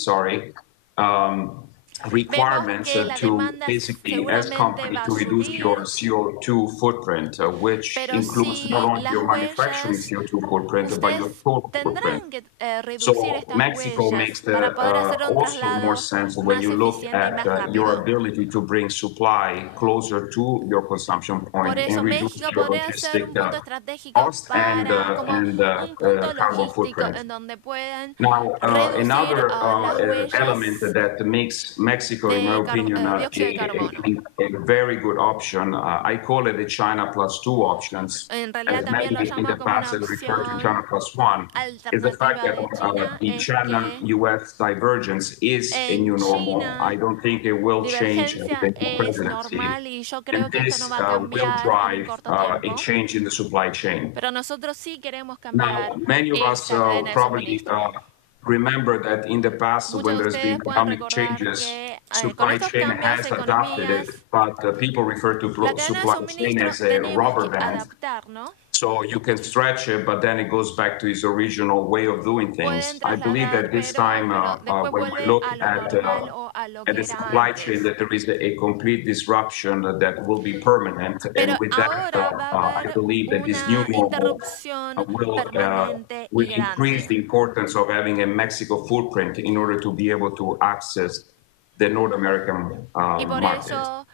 requirements to basically, as company, to reduce your CO2 footprint, which includes not only your manufacturing CO2 footprint, but your total footprint. Tendrán que reducir So estas Mexico makes huellas para poder hacer un also more traslado sense when más you look eficiente y at más your rápido. ability to bring supply closer to your consumption point Por eso and reduce México your podría ser logistic un punto estratégico cost para, como un punto carbon logístico footprint. en donde pueden Now, reducir another las huellas element that makes Mexico, in my opinion, dióxido de carbono. a very good option. I call it the China plus two options. En realidad As también lo many in llamo the como una past have referred to China opción plus one, is the fact alternativa that de China, the es que China-U.S. divergence is a new en normal. China I don't think it will change divergencia the new es presidency. normal y yo And creo que esto no this va a will cambiar en un drive corto a tiempo. change in the supply chain. Pero nosotros sí queremos Now, cambiar many of us esta cadena de probably suministro. remember that in the past, Muchos when de there's been ustedes pueden economic recordar changes, que con supply estos chain cambios has de adopted it, economías, but people refer to la cadena de supply chain suministro as a tenemos rubber que band. adaptarnos. So you can stretch it, but then it goes back to its original way of doing things. Pueden I believe trasladar, that this pero time, después when we vuelve look a lo at normal o a lo que the era supply chain, antes. that there is a complete disruption that will be permanent. Pero And with that, ahora va a I haber believe that this new una normal interrupción permanente y will increase grande. the importance of having a Mexico footprint in order to be able to access the North American Y por market. eso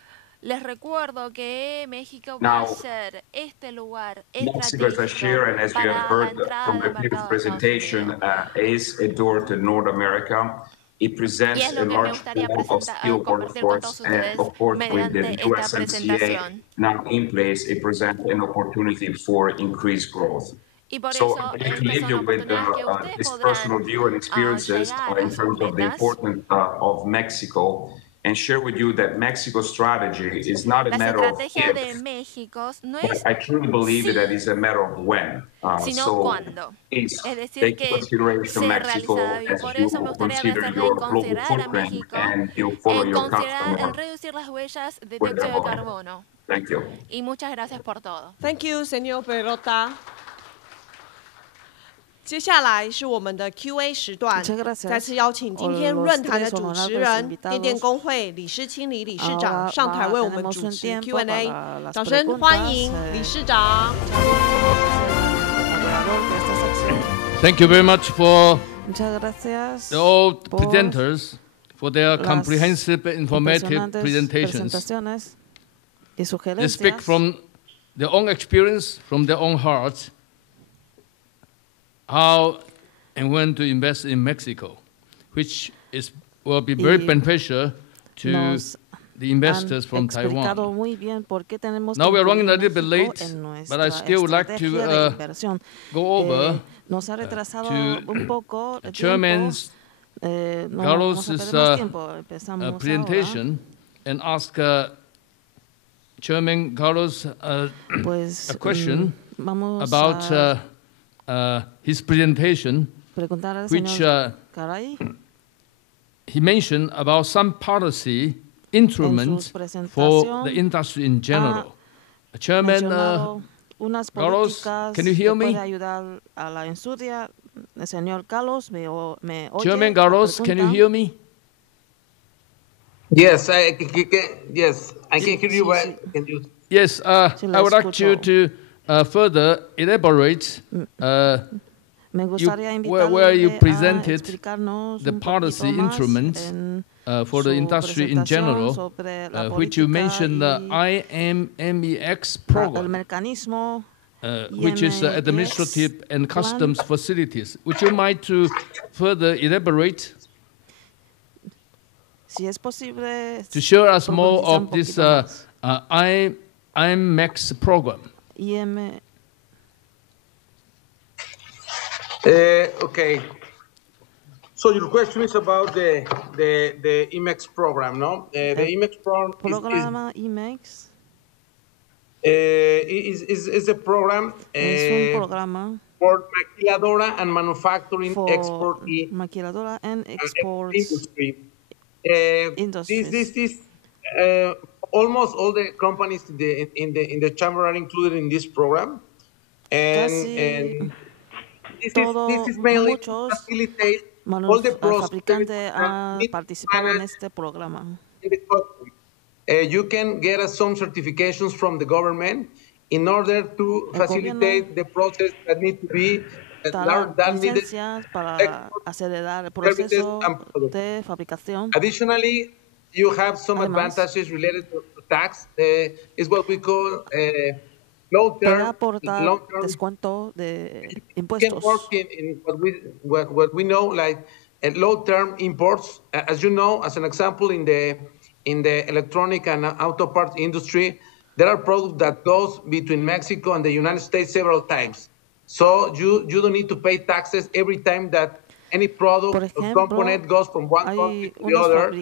les recuerdo que México va a ser este lugar Mexico, as I share, and as you have para la heard entrada from the del previous mercado de Estados presentation, Unidos. is a door to North America. It Y presents es a lo que me large gustaría pool of skilled compartir con todos workforce, and ustedes of course, with the mediante esta USMCA presentación. now in place, it presents an opportunity for increased growth. Y por So eso I'm going to estas leave son you with oportunidades que ustedes this podrán personal view and experiences llegar in a sus terms of the metas. importance of Mexico, and share with you that Mexico's strategy is not a La matter of estrategia de if, México no but es I truly believe that it's a matter of when. sino So cuándo. please Es decir, take into que consideration ser Mexico realizada. Y as por you eso me gustaría consider agradecerle your en global considerar a footprint México, and you follow en your considerar, en customer reducir las huellas de with dióxido de them. carbono. Thank you. Y muchas gracias por todo. Thank you, señor Perota. 接下来是我们的 Q&A 时段，再次邀请今天论坛的主持人、电电工会李诗清李理事长上台为我们主持 Q&A， 掌声欢迎理事长。Thank you very much for all presenters for their comprehensive, informative presentations. They speak from their own experience, from their own hearts, how and when to invest in Mexico, which will be very beneficial to the investors from Taiwan. Now we are running a little bit late, but I still would like to go over to Chairman Carlos's presentation and ask Chairman Carlos a question about his presentation, which he mentioned about some policy instruments for the industry in general. Chairman Carlos, can you hear me? Chairman Carlos, can you hear me? Yes, I can hear you. Can you? Yes, I would like you to further elaborate where you presented the policy instruments for the industry in general, which you mentioned the IMMEX program, which is administrative and customs facilities. Would you mind to further elaborate? To show us more of this IMMEX program. Okay. So your question is about the IMEX program, no? The IMEX program Programa IMEX is a program es un programa for maquiladora and manufacturing for export maquiladora and export industry. industries. This is almost all the companies in the chamber are included in this program, and this is mainly to facilitate all the fabricantes han participado en este programa. You can get some certifications from the government in order to facilitate the process that need to be licencias para acelerar el proceso de fabricación. Additionally, you have some advantages related to tax. Is what we call long-term descuento de impuestos. You can work in what we know like low-term imports. As you know, as an example, in the electronic and auto parts industry, there are products that goes between Mexico and the United States several times. So you don't need to pay taxes every time that any product or component goes from one country to the other.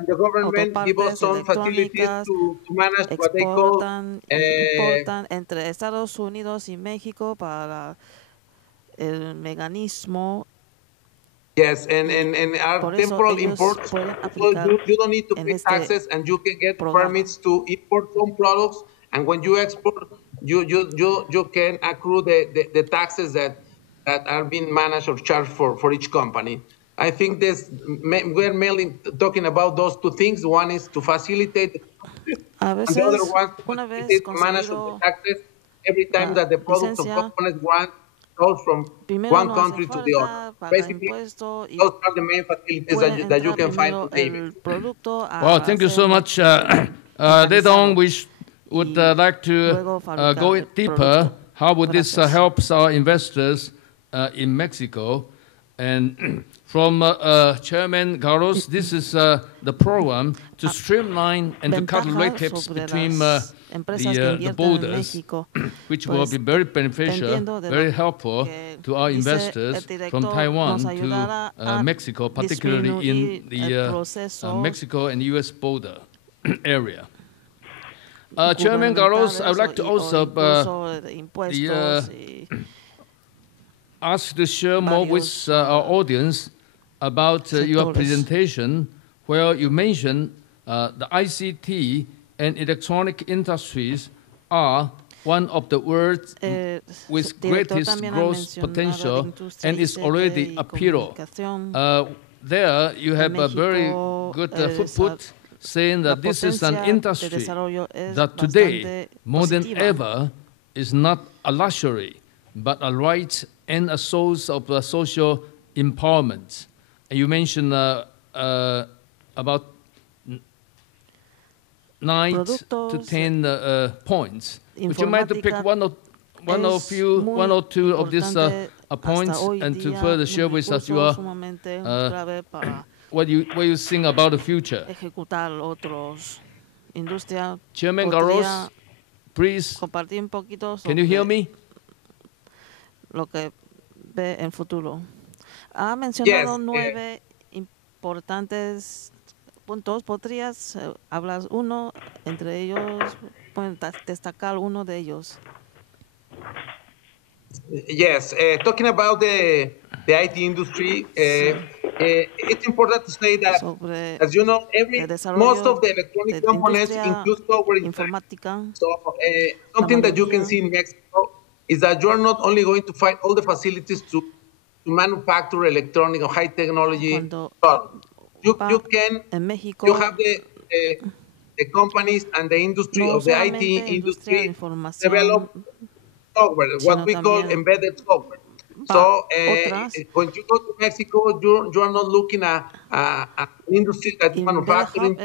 And the government gives us some facilities to manage what they call importan entre Estados Unidos y México para el mecanismo. Yes, and our temporal imports, so you don't need to pay taxes, and you can get permits to import some products. And when you export, you can accrue the taxes that are being managed or charged for each company. I think we're mainly talking about those two things. One is to facilitate, and the other one is to manage the taxes every time that the products or components goes from one country to the other. Basically, those are the main facilities that you can find today. Well, thank you so much. Later on, we would like to go deeper. How would this help our investors in Mexico? And from Chairman Carlos, this is the program to streamline and to cut red tapes between the borders, which will be very beneficial, very helpful to our investors from Taiwan to Mexico, particularly in the Mexico and U.S. border area. Chairman Carlos, I would like to also ask to share more with our audience about your presentation, where you mentioned the ICT and electronic industries are one of the world's with greatest growth potential and is already a pillar. There you have a very good footnote saying that this is an industry that today, more than ever, is not a luxury, but a right and a source of social empowerment. And you mentioned about 9 to 10 points. Would you mind to pick one or two of these points and to further share with us your what you think about the future? Chairman Garros, please. Can you hear me? Lo que ve en futuro. Ha mencionado 9 importantes puntos. ¿Podrías hablar uno entre ellos? Pueden destacar uno de ellos. Yes, talking about the IT industry, it's important to say that, as you know, most of the electronic components include software informática. So something that you can see in Mexico is that you are not only going to find all the facilities to manufacture electronic or high technology products. You have the companies and the industry of the IT industry develop software, what we call embedded software. So when you go to Mexico, you are not looking at an industry that is manufacturing.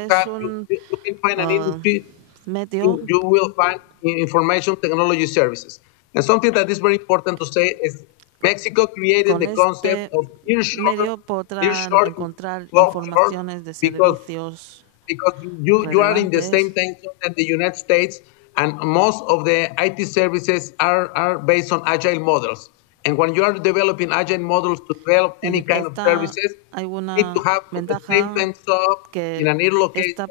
You can find an industry. You will find information technology services. And something that is very important to say is Mexico created the concept of nearshore because you are in the same time zone as the United States, and most of the IT services are based on agile models. And when you are developing agile models to develop any kind of services, you need to have the same time stop in a near location.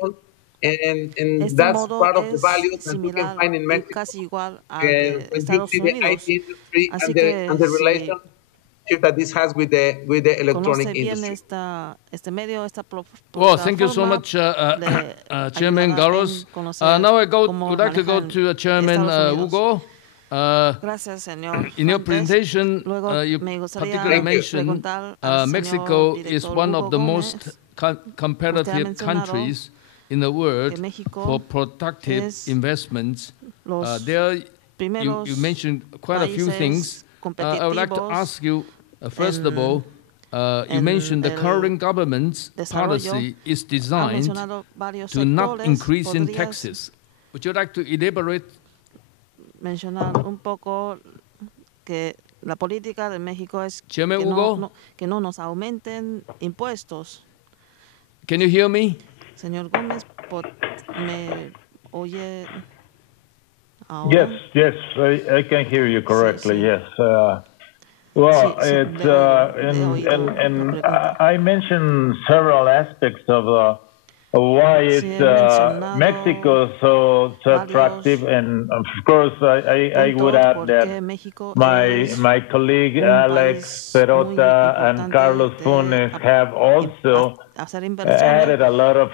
And that's part of the value that you can find in Mexico. When you see the IT industry and the relationship that this has with the electronic industry. Well, thank you so much, Chairman Garros. Now would like to go to Chairman Hugo. In your presentation, you particularly mentioned Mexico is one of the most competitive countries in the world for productive investments. There, you mentioned quite a few things. I would like to ask you, first of all, you mentioned the current government's policy is designed to not increase in taxes. Would you like to elaborate? Mencionar un poco que la política de México es que no nos aumenten impuestos. Can you hear me? Señor Gómez, ¿me oye ahora? Yes, I can hear you correctly, yes. Well, it's, and I mentioned several aspects of why it's Mexico so attractive, and of course I would add that my colleague Alex Perota and Carlos Funes have also added a lot of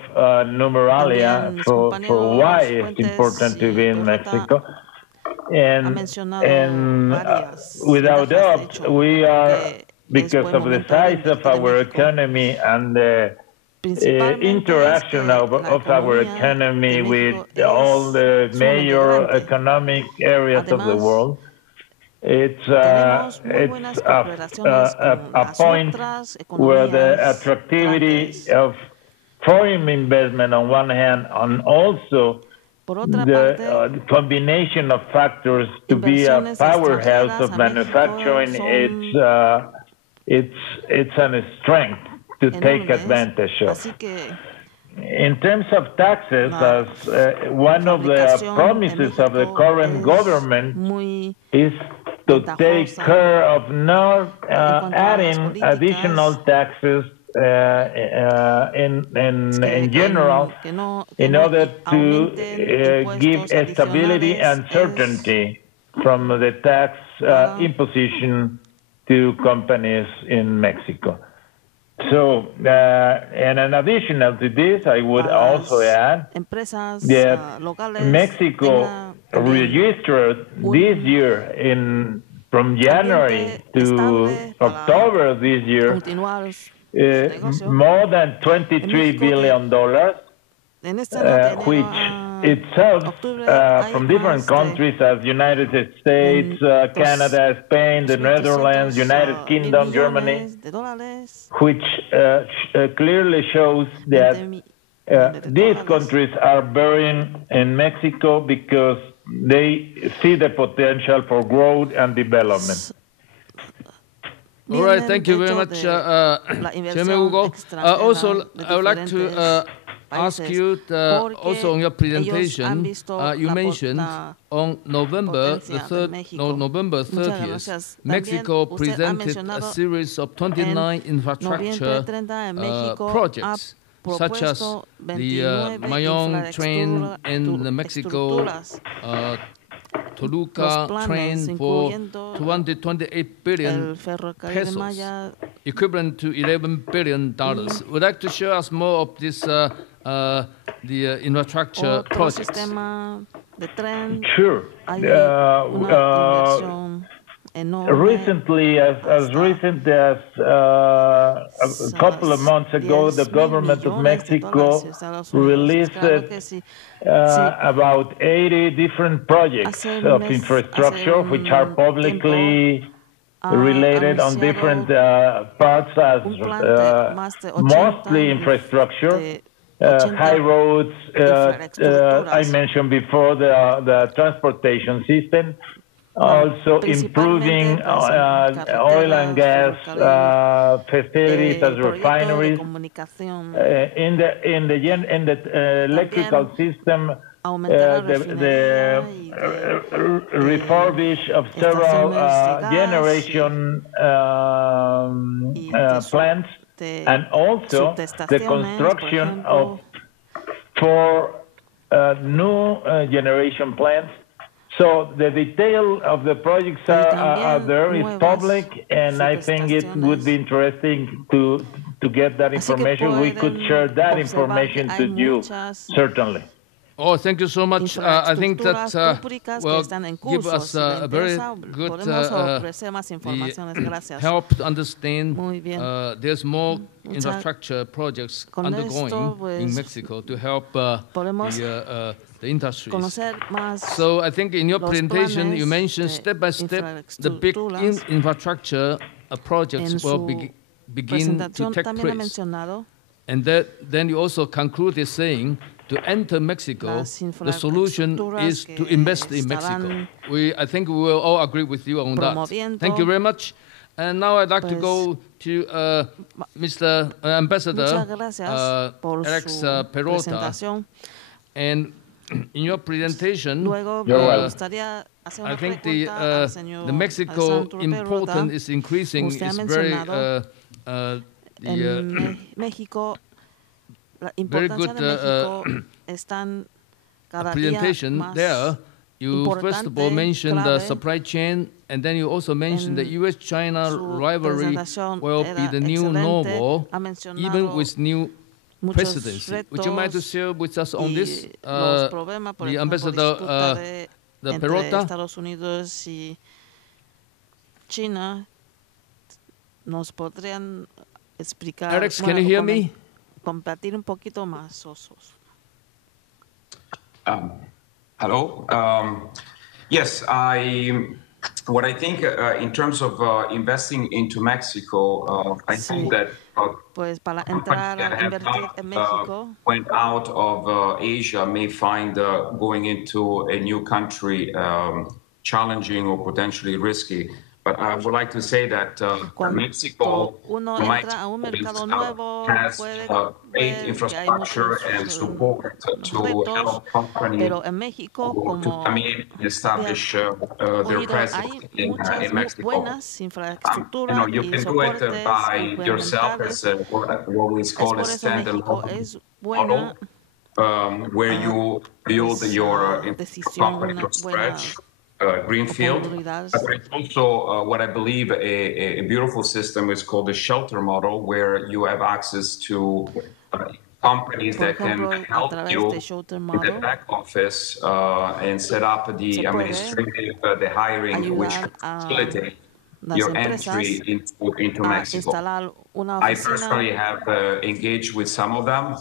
numeralia for why it's important to be in Mexico. And without doubt, we are, because of the size of our economy and the interaction of our economy with all the major economic areas of the world, it's a point where the attractivity of foreign investment on one hand, and also the combination of factors to be a powerhouse of manufacturing, it's a strength to take advantage of. In terms of taxes, as one of the promises of the current government is to take care of not adding additional taxes in general, in order to give stability and certainty from the tax imposition to companies in Mexico. So, and in addition to this, I would also add that Mexico registered this year, from January to October this year, more than $23 billion, which itself from different countries as United States, Canada, Spain, the Netherlands, United Kingdom, Germany, which clearly shows that these countries are bearing in Mexico because they see the potential for growth and development. All right, thank you very much, Chairman Hugo. Also, I would like to ask you, also on your presentation, you mentioned on November 30th, Mexico presented a series of 29 infrastructure projects, such as the Mayong train and the Mexico Toluca train for 228 billion pesos, equivalent to $11 billion. Would like to share us more of this, the infrastructure projects? Sure. Recently, as recent as a couple of months ago, the government of Mexico released about 80 different projects of infrastructure, which are publicly related on different parts, as mostly infrastructure, high roads, I mentioned before the transportation system, also improving oil and gas facilities as refineries. In the electrical system, refurbish of several generation plants, and also the construction of 4 new generation plants. So the detail of the projects are there, it's public, and I think it would be interesting to get that information. We could share that information to you, certainly. Oh, thank you so much. I think that will give us a very good help to understand there's more infrastructure projects undergoing in Mexico to help the industries. So I think in your presentation you mentioned step by step the big infrastructure projects will begin to take place. And then you also concluded saying to enter Mexico, the solution is to invest in Mexico. I think we will all agree with you on that. Thank you very much. And now I'd like to go to Mr. Ambassador Alex Peralta. And in your presentation, I think the Mexico importance is increasing. It's very very good presentation there. You first of all mentioned the supply chain, and then you also mentioned the U.S.-China rivalry will be the new normal, even with new presidency. Would you mind to share with us on this, the Ambassador the Peralta? Alex, can you hear me? Compartir un poquito más. Hello. Yes, what I think in terms of investing into Mexico, I think that companies that have went out of Asia may find going into a new country challenging or potentially risky. But I would like to say that Mexico has great infrastructure and support to help companies to come in and establish their presence in Mexico. You can do it by yourself as what is called a standalone model, where you build your company from scratch. Greenfield, but it's also what I believe a beautiful system is called the shelter model, where you have access to companies that can help you in the back office and set up the administrative, the hiring, which facilitate your entry into Mexico. I personally have engaged with some of them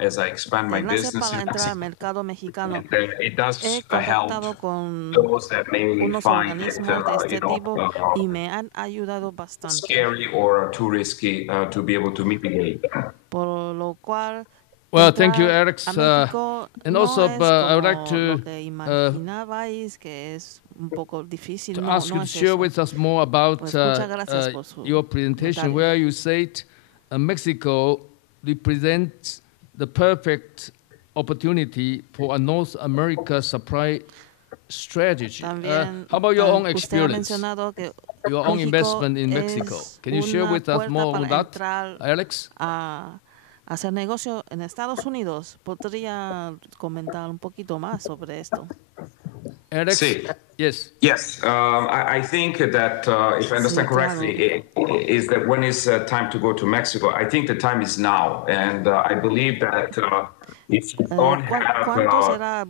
as I expand my business in Mexico. And, it does help those that may find it scary or too risky to be able to mitigate. Well, thank you, Alex. And also, I would like to ask you to share with us more about your presentation, where you said Mexico represents the perfect opportunity for a North America supply strategy. How about your own experience, your own investment in Mexico? Can you share with us more on that, Alex? Hacer negocio en Estados Unidos. ¿Podría comentar un poquito más sobre esto? Alex? Yes. Yes. I think that, if I understand correctly, is that when it's time to go to Mexico, I think the time is now. And I believe that if you don't have a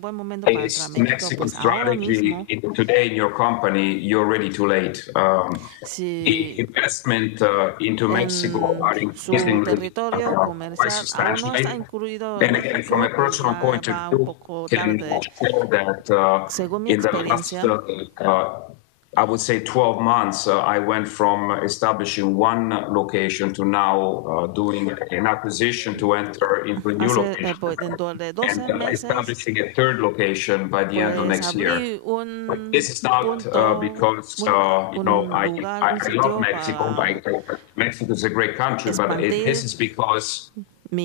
Mexican strategy today in your company, you're already too late. The investment into Mexico are increasingly quite substantially. And again, from a personal point of view, can show that in the last I would say 12 months, I went from establishing one location to now doing an acquisition to enter into a new location and establishing a third location by the end of next year. This is not because, I love Mexico. Mexico is a great country, but this is because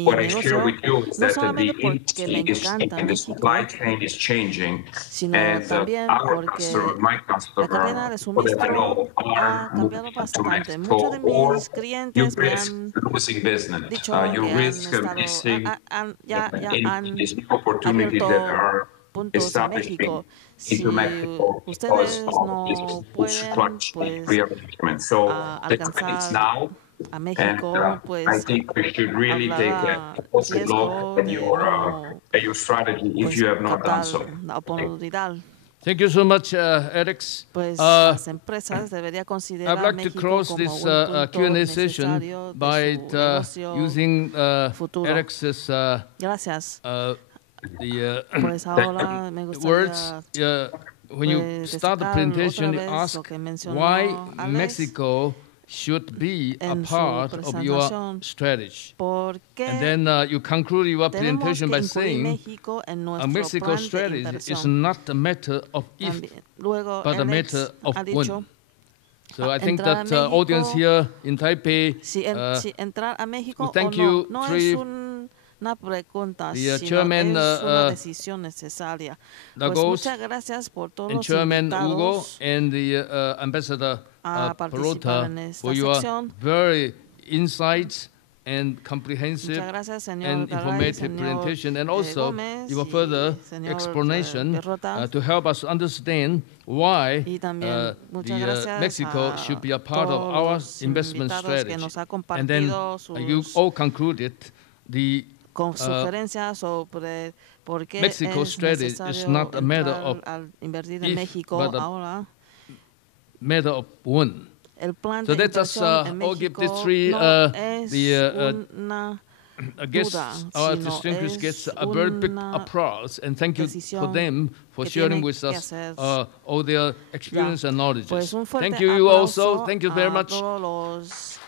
what I share with you is that the industry is changing, the supply chain is changing, and our customer, my customer, whatever I know, are moving to Mexico, or you risk losing business. You risk missing these opportunities that are establishing into Mexico because of this structural rearrangement. So the time is now. And I think we should really take a closer look at your strategy if you have not done so. Thank you so much, Alex. I'd like to close this Q&A session by using Alex's words. When you start the presentation, you ask why Mexico should be a part of your strategy. And then you conclude your presentation by saying Mexico's strategy is not a matter of if, but a matter of when. So I think that audience here in Taipei, we thank you, the chairman Lagos, and Chairman Hugo, and the Ambassador Perota for your very insights and comprehensive and informative presentation, and also your further explanation to help us understand why Mexico should be a part of our investment strategy. And then you all concluded the Mexico strategy is not a matter of if, but a matter of when. So let us all give these three guests, our distinguished guests, a very big applause, and thank you for them for sharing with us all their experience and knowledge. Thank you also. Thank you very much.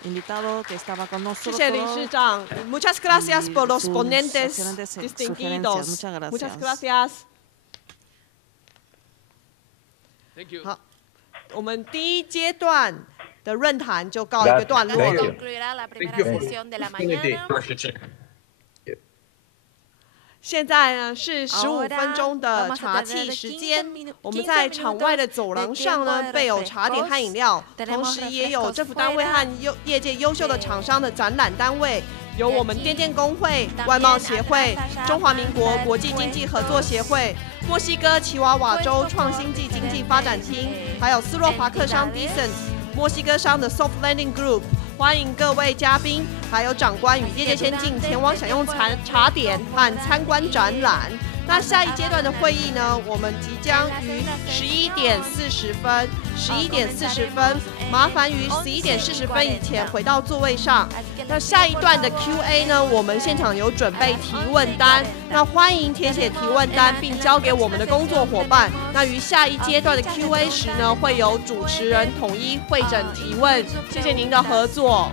谢谢理事长 ，Muchas gracias por los ponentes distinguidos. Muchas gracias. Thank you. 好，我们第一阶段的论坛就告一个段落了。现在呢是15分钟的茶气时间，我们在场外的走廊上呢备有茶点和饮料，同时也有政府单位和业界优秀的厂商的展览单位，有我们电电工会、外贸协会、中华民国国际经济合作协会、墨西哥奇瓦瓦州创新暨经济发展厅，还有斯洛伐克商 Decent、墨西哥商的 Soft Landing Group。欢迎各位嘉宾，还有长官与业界先进前往享用茶点和参观展览。那下一阶段的会议呢，我们即将于11点40分，麻烦于11点40分以前回到座位上。那下一段的 Q&A 呢，我们现场有准备提问单，那欢迎填写提问单并交给我们的工作伙伴。那于下一阶段的 Q&A 时呢，会由主持人统一会诊提问。谢谢您的合作。